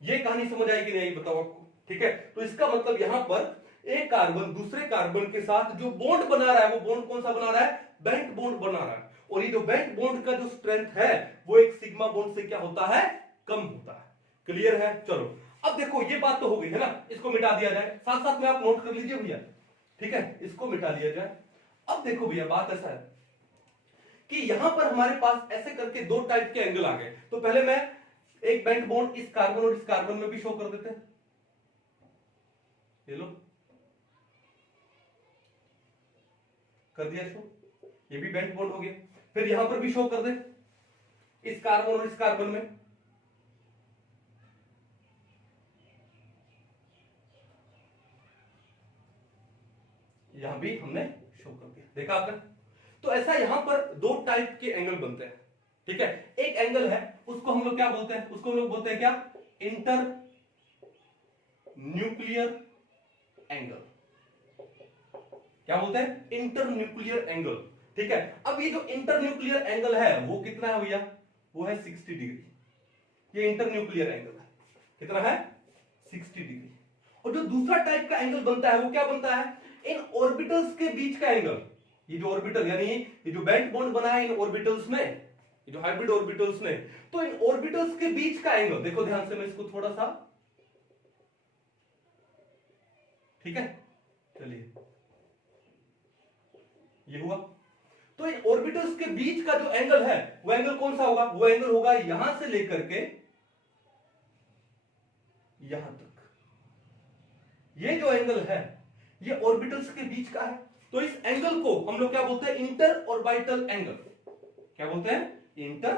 ये कहानी समझ आई कि नहीं बताओ आपको, ठीक है? तो इसका मतलब यहां पर एक कार्बन दूसरे कार्बन के साथ जो बॉन्ड बना रहा है वो बॉन्ड कौन सा बना रहा है? बेंट बॉन्ड बना रहा है। और ये जो बेंट बॉन्ड का जो स्ट्रेंथ है वो एक सिग्मा बॉन्ड से क्या होता है? कम होता है। क्लियर है? चलो अब देखो ये बात तो हो गई है ना, इसको मिटा दिया जाए, साथ साथ में आप नोट कर लीजिए भैया, ठीक है? इसको मिटा दिया जाए। अब देखो भैया बात ऐसा है कि यहां पर हमारे पास ऐसे करके दो टाइप के एंगल आ गए। तो पहले मैं एक बेंट बॉन्ड इस कार्बन और इस कार्बन में भी शो कर देते हैं, ये लो कर दिया शो, ये भी बेंट बॉन्ड हो गया। फिर यहां पर भी शो कर दे इस कार्बन और इस कार्बन में, यहां भी हमने शो कर दिया। देखा आपने? तो ऐसा यहां पर दो टाइप के एंगल बनते हैं, ठीक है? एक एंगल है उसको हम लोग क्या बोलते हैं? उसको हम लोग बोलते हैं क्या? Inter nuclear angle. क्या बोलते हैं? Inter nuclear angle. ठीक है, अब ये जो इंटर न्यूक्लियर एंगल है वो कितना है भैया? वो है 60 डिग्री। ये इंटर न्यूक्लियर एंगल है, कितना है? 60 डिग्री। और जो दूसरा टाइप का एंगल बनता है वो क्या बनता है? इन ऑर्बिटल्स के बीच का एंगल। ये जो ऑर्बिटल यानी ये जो बेंट बॉन्ड बना है इन ऑर्बिटल्स में, ये जो हाइब्रिड ऑर्बिटल्स में, तो इन ऑर्बिटल्स के बीच का एंगल देखो ध्यान से, मैं इसको थोड़ा सा, ठीक है, चलिए ये हुआ। तो इन ऑर्बिटल्स के बीच का जो एंगल है वो एंगल कौन सा होगा? वो एंगल होगा यहां से लेकर के यहां तक। ये जो एंगल है ये ऑर्बिटल्स के बीच का है। तो इस एंगल को हम लोग क्या बोलते हैं? Inter orbital angle. क्या बोलते हैं? Inter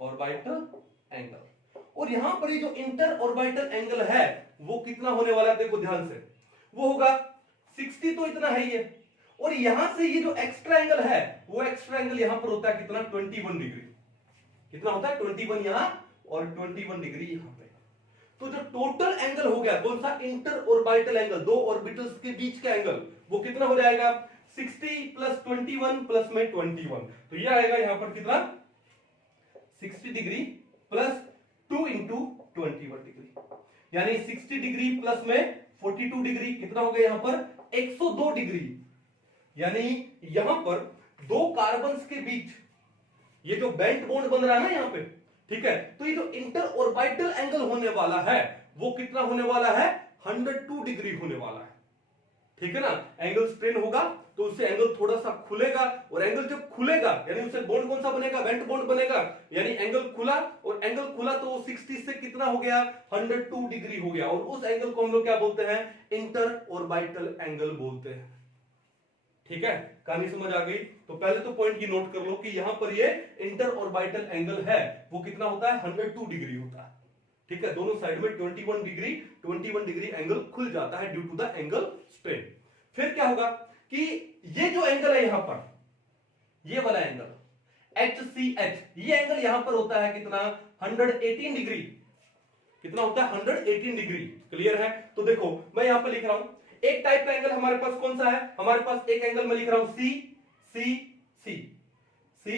orbital angle. और यहां पर ये जो इंटर ऑर्बिटल एंगल है वो कितना होने वाला है? देखो ध्यान से, वो होगा 60, तो इतना है ये। और यहां से ये जो एक्स्ट्रा एंगल है वो एक्स्ट्रा एंगल यहां पर होता है कितना? 21 डिग्री। कितना होता है? 21 यहां और 21 डिग्री यहां पे। तो जो टोटल एंगल हो गया कौन सा? इंटर ऑर्बिटल एंगल, दो ऑर्बिटल्स के बीच का एंगल, वो कितना हो जाएगा? 60 प्लस 21 प्लस में 21। तो ये आएगा यहां पर कितना? 60 डिग्री प्लस 2 इंटू 21 डिग्री, यानी 60 डिग्री प्लस में 42 डिग्री, कितना हो गया यहां पर? 102 डिग्री। यानी यहां पर दो कार्बन्स के बीच ये जो बेंट बॉन्ड बन रहा है ना यहां पे, ठीक है, तो ये जो इंटर ऑर्बिटल एंगल होने वाला है वो कितना होने वाला है? 102 डिग्री होने वाला है। ठीक है ना, एंगल स्ट्रेन होगा तो उससे एंगल थोड़ा सा खुलेगा, और एंगल जब खुलेगा यानी उससे बॉन्ड कौन सा बनेगा? बेंट बॉन्ड बनेगा, यानी एंगल खुला, और एंगल खुला तो 60 से कितना हो गया? 102 डिग्री हो गया। और उस एंगल को हम लोग क्या बोलते हैं? इंटर ऑर्बिटल एंगल बोलते हैं। ठीक है, कहानी समझ आ गई? तो पहले तो पॉइंट की नोट कर लो कि यहां पर ये इंटर ऑर्बिटल एंगल है वो कितना होता है? 102 डिग्री होता है। ठीक है, दोनों साइड में 21 डिग्री एंगल खुल जाता है due to the angle strain. फिर क्या होगा कि ये जो एंगल है यहां पर, ये वाला एंगल HCH, ये एंगल यहां पर होता है कितना? 118 डिग्री। कितना होता है? 118 डिग्री। क्लियर है? तो देखो मैं यहां पर लिख रहा हूं, एक टाइप का एंगल हमारे पास कौन सा है? हमारे पास एक एंगल मैं लिख रहा हूं C C C C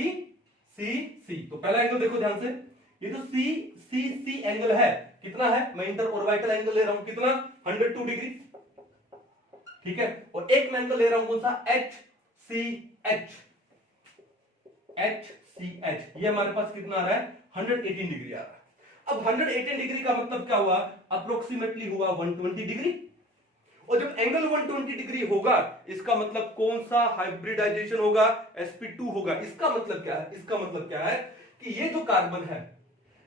C C। तो पहला एंगल देखो ध्यान से, ये जो C C C एंगल है कितना है? मैं इंटर ऑर्बिटल एंगल ले रहा हूं, कितना? 102 डिग्री। ठीक है, और एक मैं एंगल ले रहा हूं कौन सा? HCH HCH, ये हमारे पास कितना आ रहा है? 118 डिग्री आ रहा है। अब 118 डिग्री का मतलब क्या हुआ? अप्रोक्सीमेटली हुआ 120 डिग्री। और जब एंगल 120 डिग्री होगा इसका मतलब कौन सा? हाइब्रिडाइजेशन होगा, sp2 होगा। इसका मतलब क्या है? इसका मतलब क्या है कि ये जो कार्बन है,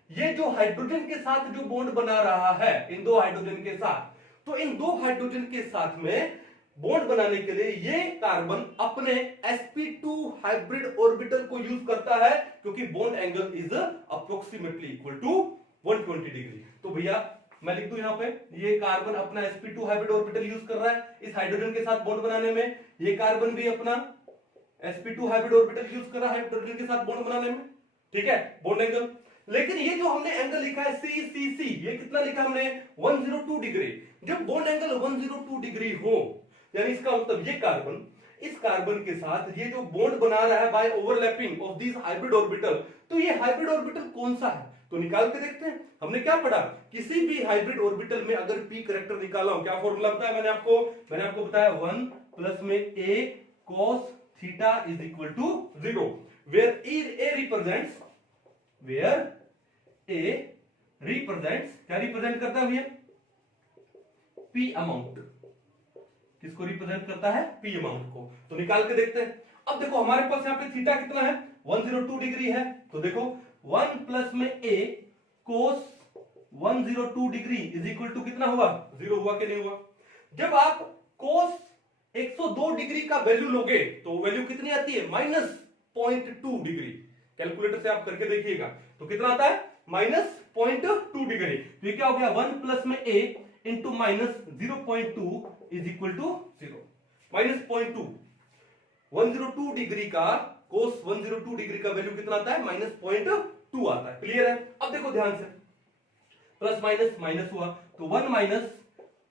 ये जो हाइड्रोजन के साथ जो बॉन्ड बना रहा है, इन दो हाइड्रोजन के साथ, तो इन दो हाइड्रोजन के साथ में बॉन्ड बनाने के लिए ये कार्बन अपने sp2 हाइब्रिड ऑर्बिटल को यूज करता है, क्योंकि bond angle is approximately equal to 120 degree. तो भैया मैं लिख दूं यहां पे, ये कार्बन अपना sp2 हाइब्रिड ऑर्बिटल यूज कर रहा है इस हाइड्रोजन के साथ बॉन्ड बनाने में, ये कार्बन भी अपना sp2 हाइब्रिड ऑर्बिटल यूज कर रहा है हाइड्रोजन के साथ बॉन्ड बनाने में। ठीक है, बॉन्ड एंगल। लेकिन ये जो हमने एंगल लिखा है CCC, ये कितना लिखा हमने? 102 डिग्री। जब बॉन्ड एंगल 102 डिग्री हो, यानी इसका मतलब ये कार्बन इस कार्बन के साथ ये जो बॉन्ड बना रहा है by overlapping of this hybrid orbital, तो ये हाइब्रिड ऑर्बिटल कौन सा है? तो निकाल के देखते हैं। हमने क्या पढ़ा? किसी भी हाइब्रिड ऑर्बिटल में अगर p करैक्टर निकाला हो, क्या फॉर्मूला बताया मैंने आपको बताया 1 प्लस में a cos theta is equal to 0, where a represents क्या रिप्रेजेंट करता है भैया? p amount. किसको रिप्रेजेंट करता है? p अमाउंट को। तो निकाल के देखते हैं। अब देखो हमारे पास यहां पे थीटा कितना है? 102 डिग्री है। तो देखो 1 प्लस में a cos 102 degree is equal to कितना हुआ? 0 हुआ कि नहीं हुआ? जब आप cos 102 डिग्री का वैल्यू लोगे तो वैल्यू कितनी आती है? -0.2 डिग्री। कैलकुलेटर से आप करके देखिएगा तो कितना आता है? -0.2 डिग्री। तो ये क्या हो गया? 1 प्लस में a into -0.2 is equal to 0। -0.2, 102 degree का cos 102 डिग्री का वैल्यू कितना आता है? -0.2 आता है। क्लियर है? अब देखो ध्यान से, प्लस माइनस माइनस हुआ, तो 1 माइनस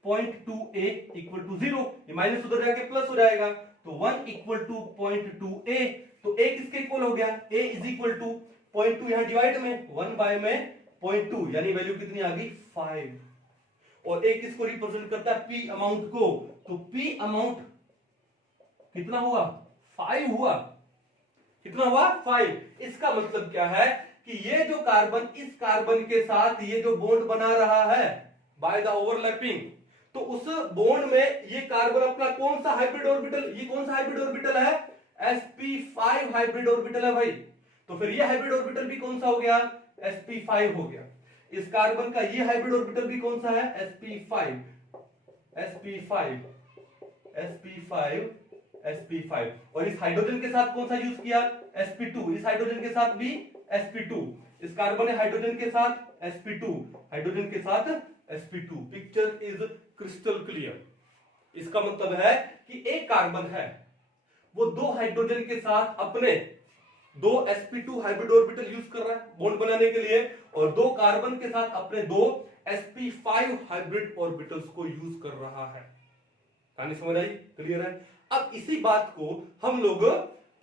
0.2a इक्वल टू 0, ये माइनस उधर जाके प्लस हो जाएगा, तो 1 इक्वल टू 0.2a, तो a किसके इक्वल हो गया, a इज इक्वल टू 0.2 यहां डिवाइड में 1 बाय में 0.2, यानी वैल्यू कितनी आ गई 5, और a किसको रिप्रेजेंट करता है, p अमाउंट को, तो p अमाउंट कितना हुआ 5 हुआ, कितना हुआ 5। इसका मतलब क्या है कि ये जो कार्बन इस कार्बन के साथ ये जो बॉन्ड बना रहा है बाय द ओवरलैपिंग, तो उस बॉन्ड में ये कार्बन अपना कौन सा हाइब्रिड ऑर्बिटल, ये कौन सा हाइब्रिड ऑर्बिटल है, sp5 हाइब्रिड ऑर्बिटल है भाई, तो फिर ये हाइब्रिड ऑर्बिटल भी कौन सा हो गया, sp5 हो गया। इस कार्बन का ये हाइब्रिड ऑर्बिटल भी कौन सा है, sp5 sp5 sp5 sp5, और इस हाइड्रोजन के साथ कौन सा यूज किया, sp2, इस हाइड्रोजन के साथ भी sp2, इस कार्बन हाइड्रोजन के साथ sp2, हाइड्रोजन के साथ sp2, picture is crystal clear. इसका मतलब है कि एक कार्बन है वो दो हाइड्रोजन के साथ अपने दो sp2 हाइब्रिड ऑर्बिटल यूज कर रहा है बॉन्ड बनाने के लिए, और दो कार्बन के साथ अपने दो sp5 हाइब्रिड ऑर्बिटल्स को यूज कर रहा है। कहानी समझ आई, क्लियर है। अब इसी बात को हम लोग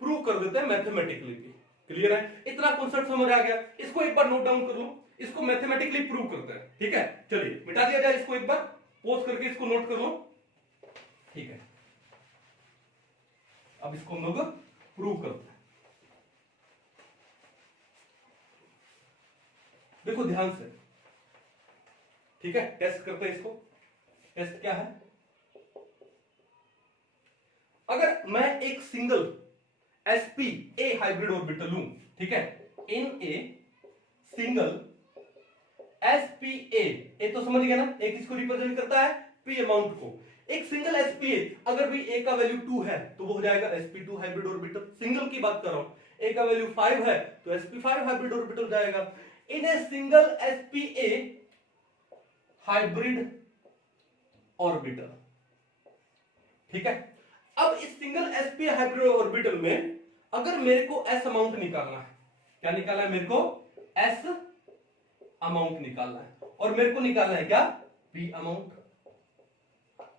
प्रूव कर देते हैं मैथमेटिकली भी, क्लियर है। इतना कॉन्सेप्ट समझ आ गया, इसको एक बार नोट डाउन कर लो, इसको मैथमेटिकली प्रूव करते हैं, ठीक है। चलिए मिटा दिया जाए इसको, एक बार पॉज करके इसको नोट कर लो, ठीक है। अब इसको हम लोग प्रूव करते हैं, देखो ध्यान से, ठीक है। टेस्ट करते हैं इसको, टेस्ट क्या है, अगर मैं एक single sp a hybrid orbital लूं, ठीक है, इन ए सिंगल sp a तो समझ गया ना, a किसको रिप्रेजेंट करता है, p अमाउंट को। एक सिंगल sp a, अगर भी a का वैल्यू 2 है तो वो हो जाएगा sp2 हाइब्रिड ऑर्बिटल, सिंगल की बात कर रहा हूं। a का वैल्यू 5 है तो sp5 हाइब्रिड ऑर्बिटल हो जाएगा। In a single sp a hybrid orbital, ठीक है। अब इस सिंगल sp हाइब्रिड ऑर्बिटल में अगर मेरे को s अमाउंट निकालना है, क्या निकालना है, मेरे को s अमाउंट निकालना है, और मेरे को निकालना है क्या, p अमाउंट।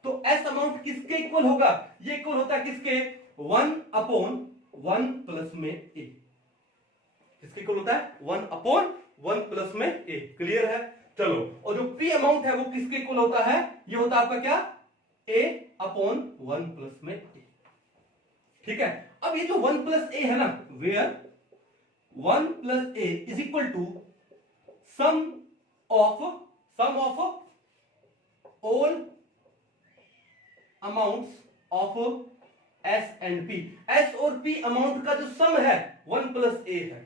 तो s अमाउंट किसके इक्वल होगा, ये इक्वल होता है किसके, 1/1 प्लस में a, किसके इक्वल होता है, 1/1 प्लस में a, क्लियर है। चलो, और जो p अमाउंट है वो किसके इक्वल होता है, ये होता है आपका क्या, a/1 प्लस में a, ठीक है। अब ये जो 1 प्लस a है ना, where 1 plus a is equal to sum of all amounts of s and p, s और p अमाउंट का जो सम है 1 प्लस a है,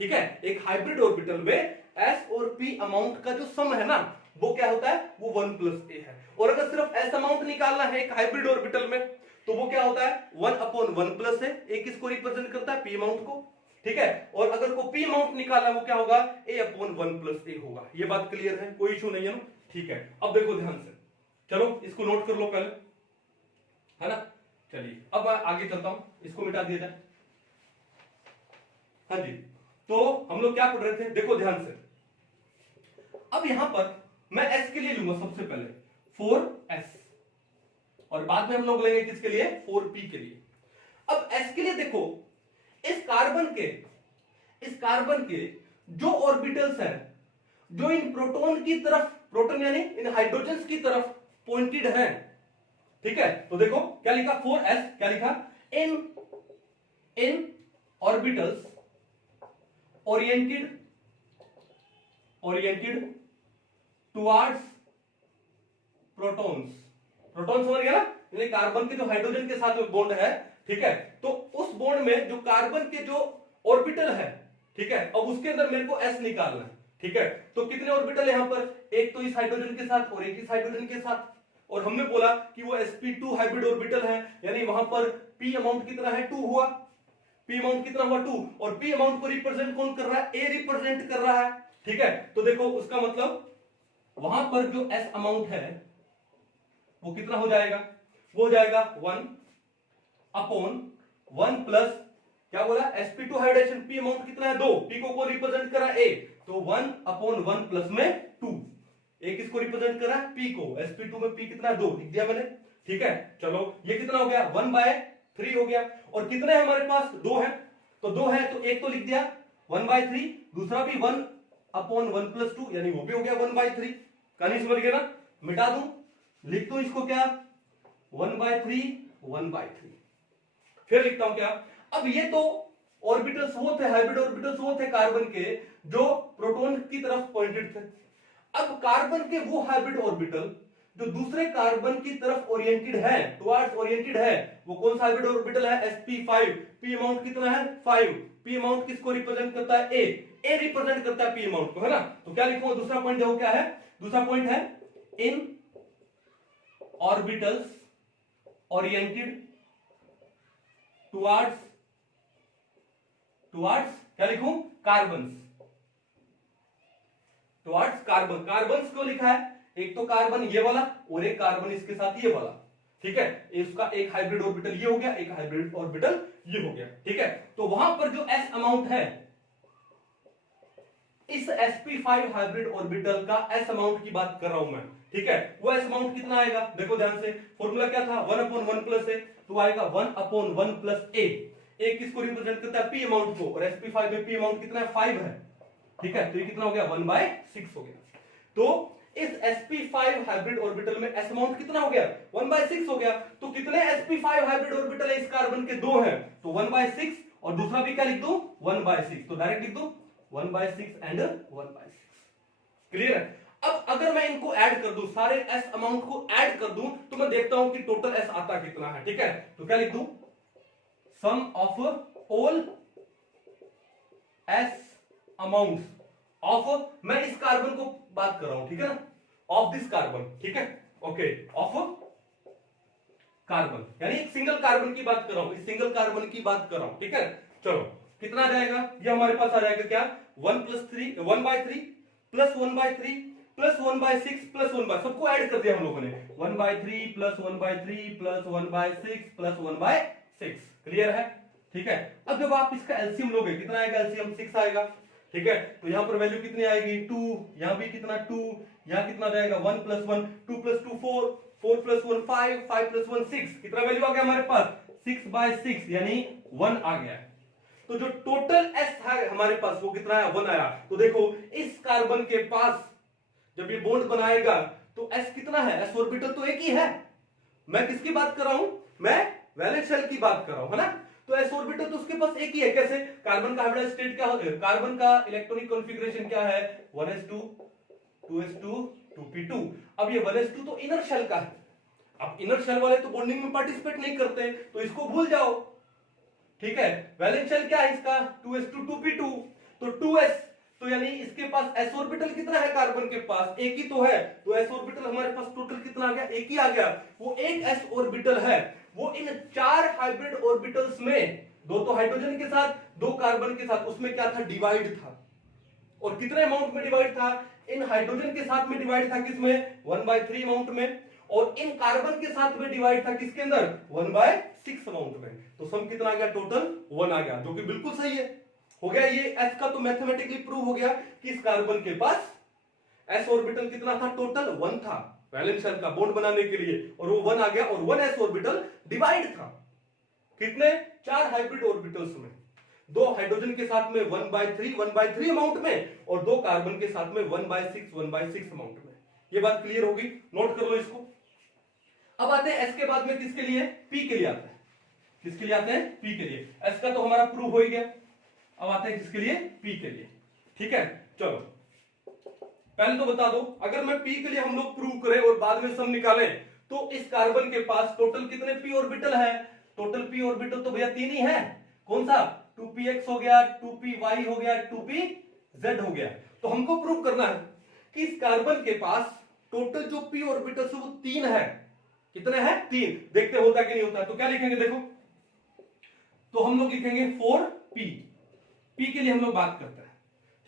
ठीक है। एक हाइब्रिड ऑर्बिटल में s और p अमाउंट का जो सम है ना, वो क्या होता है, वो 1 प्लस a है। और अगर सिर्फ s अमाउंट निकालना है एक हाइब्रिड ऑर्बिटल में, तो वो क्या होता है, 1/1 प्लस है, a किसको रिप्रेजेंट करता है, p अमाउंट को, ठीक है। और अगर को p अमाउंट निकालना है वो क्या होगा, a/1 प्लस a होगा। ये बात क्लियर है, कोई इशू नहीं है ना, ठीक है। अब देखो ध्यान से, चलो इसको नोट कर लो पहले, है ना। चलिए अब मैं आगे चलता हूं, इसको मिटा दिया जाए। हाँ जी, तो हम लोग क्या पढ़ रहे थे, देखो ध्यान से। अब यहां पर मैं s के लिए लूंगा सबसे पहले 4s, और बाद में हम लोग लेंगे किसके लिए, 4p के लिए। अब s के लिए देखो, इस कार्बन के जो ऑर्बिटल्स हैं, जो इन प्रोटॉन की तरफ, प्रोटॉन यानी इन हाइड्रोजन्स की तरफ पॉइंटेड हैं, ठीक है। तो देखो क्या लिखा, 4s क्या लिखा, in orbitals oriented towards protons, proton समझ गया ना, यानी कार्बन के जो हाइड्रोजन के साथ बॉन्ड है, ठीक है। तो उस बॉन्ड में जो कार्बन के जो ऑर्बिटल है, ठीक है, अब उसके अंदर मेरे को s निकालना है, ठीक है। तो कितने ऑर्बिटल है यहां पर, एक तो इस हाइड्रोजन के साथ और एक इस हाइड्रोजन के साथ, और हमने बोला कि वो sp2 हाइब्रिड ऑर्बिटल है, यानी वहां पर p अमाउंट कितना है, 2 हुआ, p अमाउंट कितना हुआ, 2, और p अमाउंट को रिप्रेजेंट कौन कर रहा है, a रिप्रेजेंट कर रहा है, ठीक है। तो देखो उसका मतलब वहां पर जो s अमाउंट है वो कितना हो जाएगा, वो हो जाएगा 1/1 प्लस क्या बोला, sp2 हाइब्रिडाइजेशन p अमाउंट कितना है 2, p को रिप्रेजेंट करा a, तो 1/1 प्लस में 2, a किसको रिप्रेजेंट करा p को, sp2 में p कितना है 2 लिख दिया मैंने, ठीक है। चलो ये कितना हो गया 1/3 हो गया, और कितने हैं हमारे पास 2 है, तो 2 है तो एक तो लिख दिया 1/3, दूसरा भी 1/1 प्लस 2 यानी वो भी हो गया 1/3, कहानी समझ गए ना, मिटा दूं, लिख दूं इसको क्या 1/3, फिर लिखता हूं क्या, अब ये तो ऑर्बिटल्स वो थे, हाइब्रिड ऑर्बिटल्स वो थे कार्बन के जो प्रोटॉन की तरफ पॉइंटेड थे। अब कार्बन के वो हाइब्रिड ऑर्बिटल जो दूसरे कार्बन की तरफ ओरिएंटेड है, टुवर्ड्स ओरिएंटेड है, वो कौन सा हाइब्रिड ऑर्बिटल है, sp5, p अमाउंट कितना है 5, p अमाउंट किसको रिप्रेजेंट करता है a रिप्रेजेंट करता है p अमाउंट को, है ना। तो क्या लिखूंगा दूसरा पॉइंट देखो क्या है, दूसरा पॉइंट है इन ऑर्बिटल्स ओरिएंटेड टुवर्ड्स क्या लिखूं कार्बन्स, टुवर्ड्स कार्बन, कार्बन्स क्यों लिखा है, एक तो कार्बन ये वाला और एक कार्बन इसके साथ ये वाला, ठीक है, इसका एक हाइब्रिड ऑर्बिटल ये हो गया, एक हाइब्रिड ऑर्बिटल ये हो गया, ठीक है। तो वहां पर जो s अमाउंट है, इस sp5 हाइब्रिड ऑर्बिटल का s अमाउंट की बात कर रहा हूं मैं, ठीक है। वो s अमाउंट कितना आएगा, देखो ध्यान से, फॉर्मूला क्या था 1/1 प्लस a, तो आएगा 1/1 प्लस a किसको रिप्रेजेंट करता है p अमाउंट को, और sp5 में p अमाउंट कितना है 5 है, ठीक है, तो ये कितना हो गया 1/6 हो गया। तो इस sp5 हाइब्रिड ऑर्बिटल में s अमाउंट कितना हो गया 1/6 हो गया, तो कितने sp5 हाइब्रिड ऑर्बिटल है इस कार्बन के, 2 हैं, तो 1/6, और दूसरा भी क्या लिख दूं 1/6, तो डायरेक्ट लिख दूं 1/6 एंड 1/6, क्लियर है। अब अगर मैं इनको ऐड कर दूं, सारे s अमाउंट को ऐड कर दूं, तो मैं देखता हूं कि टोटल s आता कितना है, ठीक है। तो क्या लिख दूं, sum of all s amount of, मैं इस कार्बन को बात कर रहा हूं, ठीक है ना, ऑफ दिस कार्बन, ठीक है, ओके, ऑफ कार्बन यानी एक सिंगल कार्बन की बात कर रहा हूं, इस सिंगल कार्बन की बात कर रहा हूं, ठीक है। चलो कितना आ जाएगा, ये हमारे पास आ जाएगा क्या 1/3 प्लस 1/3 प्लस 1/6 प्लस 1/, सबको ऐड कर दिया हम लोगों ने, 1/3 प्लस 1/3 प्लस 1/6 प्लस 1/6, क्लियर है, ठीक है। अब जब आप इसका एलसीएम लोगे, कितना आएगा एलसीएम 6 आएगा, ठीक है। तो यहां पर वैल्यू कितनी आएगी 2, यहां भी कितना 2, यहां कितना जाएगा 1 प्लस 1, 2 प्लस 2 4, 4 प्लस 1 5, 5 प्लस 1 6, कितना वैल्यू आ गया हमारे पास 6/6 यानी 1 आ गया। तो जो टोटल s है हमारे पास वो कितना है 1 आया। तो देखो इस कार्बन के पास जब ये बॉन्ड बनाएगा तो s कितना है, s ऑर्बिटल तो एक ही है, मैं किसकी बात कर रहा हूं, मैं वैलेंस शेल की बात कर रहा हूं, है ना। तो s ऑर्बिटल तो उसके पास एक ही है, कैसे, कार्बन का हाइब्रिडाइज्ड स्टेट क्या है, कार्बन का इलेक्ट्रॉनिक कॉन्फ़िगरेशन क्या है 1s2 2s2 2p2। अब ये 1s2 तो इनर शेल का है, अब इनर शेल वाले तो बॉन्डिंग में पार्टिसिपेट नहीं करते, तो इसको भूल जाओ, ठीक है। वैलेंस शेल क्या है इसका 2s2 2p2, तो 2s, तो यानी इसके पास s ऑर्बिटल कितना है, कार्बन के पास एक ही तो है, तो s ऑर्बिटल हमारे पास टोटल कितना आ गया, एक ही आ गया। वो एक s ऑर्बिटल है, वो इन 4 हाइब्रिड ऑर्बिटल्स में, 2 तो हाइड्रोजन के साथ 2 कार्बन के साथ, उसमें क्या था डिवाइड था, और कितने अमाउंट में डिवाइड था, इन हाइड्रोजन के साथ में डिवाइड था किसमें 1/3 अमाउंट में, और इन कार्बन के साथ में डिवाइड था किसके अंदर 1/6 अमाउंट में। तो सम कितना आ गया टोटल 1 आ गया, जो कि बिल्कुल सही है, हो गया ये s का तो मैथमेटिकली प्रूव हो गया कि इस कार्बन के पास s ऑर्बिटल कितना था टोटल 1 था वैलेंस शेल का बॉन्ड बनाने के लिए, और वो 1 आ गया, और 1 s ऑर्बिटल डिवाइड था कितने 4 हाइब्रिड ऑर्बिटल्स में, 2 हाइड्रोजन के साथ में 1/3 अमाउंट में, और 2 कार्बन के साथ में 1/6 अमाउंट में। ये बात क्लियर होगी, नोट कर लो इसको। अब आते हैं s के बाद में किसके लिए, p के लिए आते हैं, किसके लिए आते हैं p के लिए, s का तो हमारा प्रूव हो ही गया, अब आते हैं किसके लिए p के लिए, ठीक है। चलो पहले तो बता दो, अगर मैं p के लिए हम लोग प्रूव करें और बाद में सम निकालें, तो इस कार्बन के पास टोटल कितने p ऑर्बिटल है, टोटल p ऑर्बिटल तो भैया 3 ही है, कौन सा 2px हो गया, 2py हो गया, 2pz हो गया। तो हमको प्रूव करना है कि इस कार्बन के पास टोटल जो p ऑर्बिटल है वो 3 है, कितने हैं 3, देखते होता कि नहीं होता। तो क्या लिखेंगे देखो, तो हम लोग लिखेंगे 4p, p के लिए हम लोग बात करते हैं,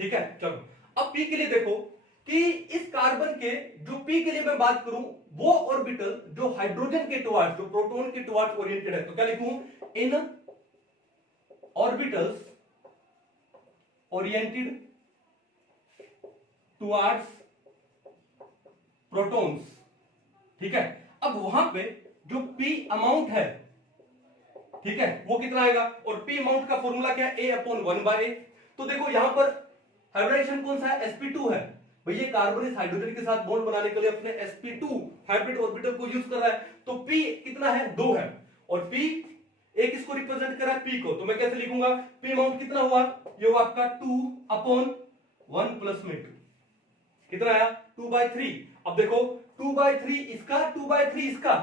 ठीक है। चलो अब p के लिए देखो कि इस कार्बन के जो p के लिए मैं बात करूं, वो ऑर्बिटल जो हाइड्रोजन के टुवर्ड्स, जो प्रोटॉन के टुवर्ड्स ओरिएंटेड है, तो क्या लिखूं इन ऑर्बिटल्स ओरिएंटेड टुवर्ड्स प्रोटॉन्स, ठीक है। अब वहां पे जो p अमाउंट है, ठीक है, वो कितना आएगा, और p अमाउंट का फॉर्मूला क्या है, A/1/A। तो देखो यहां पर हाइब्रिडाइजेशन कौन सा है, sp2 है। भैया कार्बन इस हाइड्रोजन के साथ बॉन्ड बनाने के लिए अपने sp2 हाइब्रिड ऑर्बिटल को यूज कर रहा है, तो p कितना है, 2 है, और p एक इसको रिप्रेजेंट कर रहा है p को, तो मैं कैसे लिखूंगा, p अमाउंट कितना हुआ, ये हुआ आपका 2/1 प्लस में 2, कितना आया, 2/3। अब देखो 2/3 इसका, 2/3 इसका,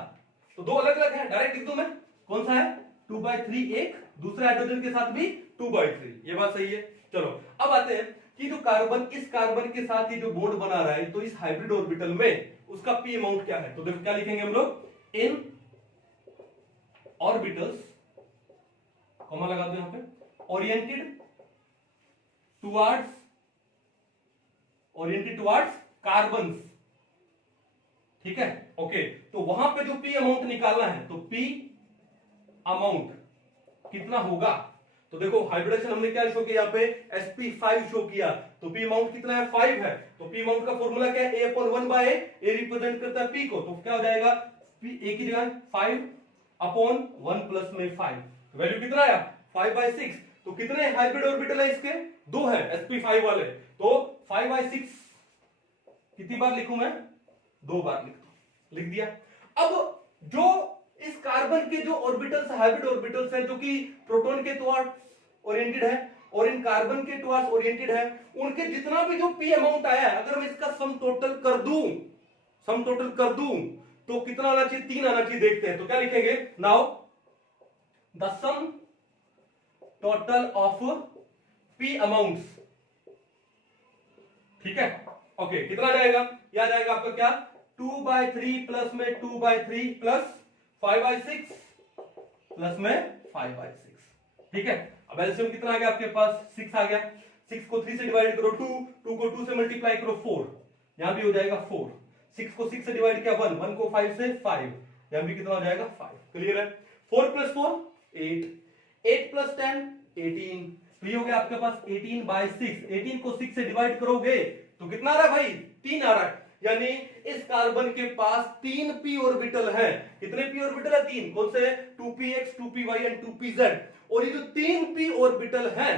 तो दो अलग अलग है, डायरेक्ट लिख दूं मैं, कौन सा है, 2/3 एक, दूसरे हाइड्रोजन के साथ भी 2/3, ये बात सही है। चलो अब आते हैं कि जो कार्बन इस कार्बन के साथ ये जो बॉन्ड बना रहा है, तो इस हाइब्रिड ऑर्बिटल में उसका p अमाउंट क्या है, तो देखो क्या लिखेंगे हम लोग, इन ऑर्बिटल्स, कॉमा लगा दो यहां पे, ओरिएंटेड टुवर्ड्स कार्बन्स, ठीक है, ओके। तो वहां पे जो p अमाउंट निकालना है, तो p अमाउंट कितना होगा, तो देखो हाइब्रिडेशन हमने क्या शो किया, यहाँ पे sp5 शो किया, तो p अमाउंट कितना है, 5 है, तो p अमाउंट का फॉर्मूला क्या है, A/1/A, A रिप्रेजेंट करता है p को, तो क्या हो जाएगा, p a की जगह 5/1 प्लस में 5, वैल्यू कितना आया, 5/6। तो कितने हाइब्रिड ऑर्बिटल है इसके, 2 है sp5 वाले, तो 5/6 कितनी बार लिखूं मैं, 2 बार लिख दिया। अब जो इस कार्बन के जो ऑर्बिटल्स, हाइब्रिड ऑर्बिटल्स है, जो कि प्रोटॉन के टुवर्ड्स ओरिएंटेड है और इन कार्बन के टुवर्ड्स ओरिएंटेड है, उनके जितना भी जो p अमाउंट आया है, अगर मैं इसका सम टोटल कर दूं तो कितना आना चाहिए, 3 आना चाहिए। देखते हैं, तो क्या लिखेंगे, now the sum total of p amounts, ठीक है, ओके, कितना जाएगा, यह जाएगा आपका क्या, 2/3 प्लस में 2/3 प्लस 5/6 प्लस में 5/6, ठीक है। अब एलसीएम कितना आ गया आपके पास, 6 आ गया, 6 को 3 से डिवाइड करो 2 को 2 से मल्टीप्लाई करो 4, यहां भी हो जाएगा 4, 6 को 6 से डिवाइड किया 1 को 5 से 5, यहां भी कितना हो जाएगा 5, क्लियर है। 4 + 4 8, 8 + 10 18, तो ये हो गया आपके पास 18/6, 18 को 6 से डिवाइड करोगे तो कितना आ रहा है भाई, 3 आ रहा है, यानी इस कार्बन के पास 3 p ऑर्बिटल है। कितने p ऑर्बिटल है, 3, कौन से, 2px 2py एंड 2pz, और ये जो 3 p ऑर्बिटल हैं,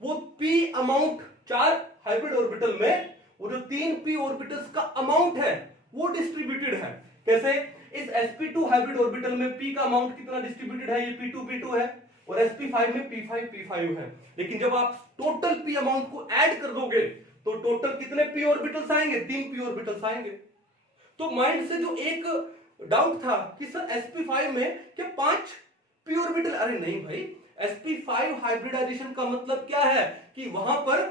वो p अमाउंट 4 हाइब्रिड ऑर्बिटल में वो जो 3 p ऑर्बिटल्स का अमाउंट है वो डिस्ट्रीब्यूटेड है। कैसे, इस sp2 हाइब्रिड ऑर्बिटल में p का अमाउंट कितना डिस्ट्रीब्यूटेड है, ये p2 p2 है, और sp5 में p5 p5 है। लेकिन जब आप टोटल p अमाउंट को ऐड कर दोगे तो टोटल कितने p ऑर्बिटल्स आएंगे, 3 p ऑर्बिटल्स आएंगे। तो माइंड से जो एक डाउट था कि सर sp5 में क्या 5 p ऑर्बिटल, अरे नहीं भाई, sp5 हाइब्रिडाइजेशन का मतलब क्या है कि वहां पर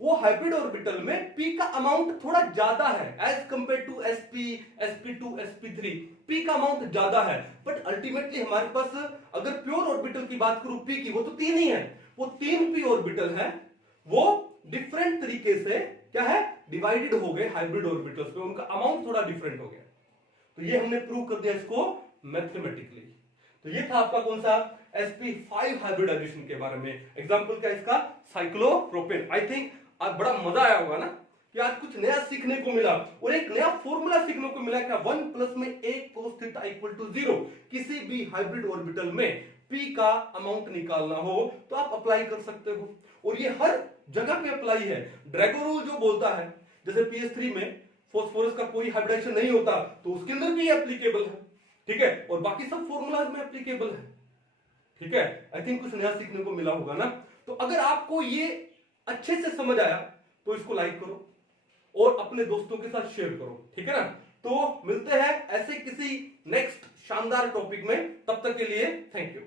वो हाइब्रिड ऑर्बिटल में p का अमाउंट थोड़ा ज्यादा है as compare to sp, sp2, sp3, p का अमाउंट ज्यादा है, बट अल्टीमेटली हमारे पास अगर प्योर ऑर्बिटल की बात करूं p की, वो तो 3 ही है, वो 3 p ऑर्बिटल है, वो डिफरेंट तरीके से क्या है, डिवाइडेड हो गए हाइब्रिड ऑर्बिटल्स पे, उनका अमाउंट थोड़ा डिफरेंट हो गया। तो ये हमने प्रूव कर दिया इसको मैथमेटिकली। तो ये था आपका कौन सा, sp5 हाइब्रिडाइजेशन के बारे में। एग्जांपल क्या इसका, साइक्लोप्रोपेन। आई थिंक आज बड़ा मजा आया होगा ना, कि आज कुछ नया सीखने को मिला और एक नया फॉर्मूला सीखने को मिला, क्या 1 प्लस में a cos theta equal to 0। किसी भी हाइब्रिड ऑर्बिटल में p का अमाउंट निकालना हो तो आप अप्लाई कर सकते हो, और ये हर जगह पे अप्लाई है। ड्रैगो रूल जो बोलता है, जैसे pH3 में फास्फोरस का कोई हाइब्रिडाइजेशन नहीं होता तो उसके अंदर भी एप्लीकेबल है, ठीक है, और बाकी सब फॉर्मूलाज में एप्लीकेबल है, ठीक है। आई थिंक कुछ नया सीखने को मिला होगा ना। तो अगर आपको ये अच्छे से समझ आया तो इसको लाइक करो और अपने दोस्तों के साथ शेयर करो, ठीक है ना। तो मिलते हैं ऐसे किसी नेक्स्ट शानदार टॉपिक में, तब तक के लिए थैंक यू।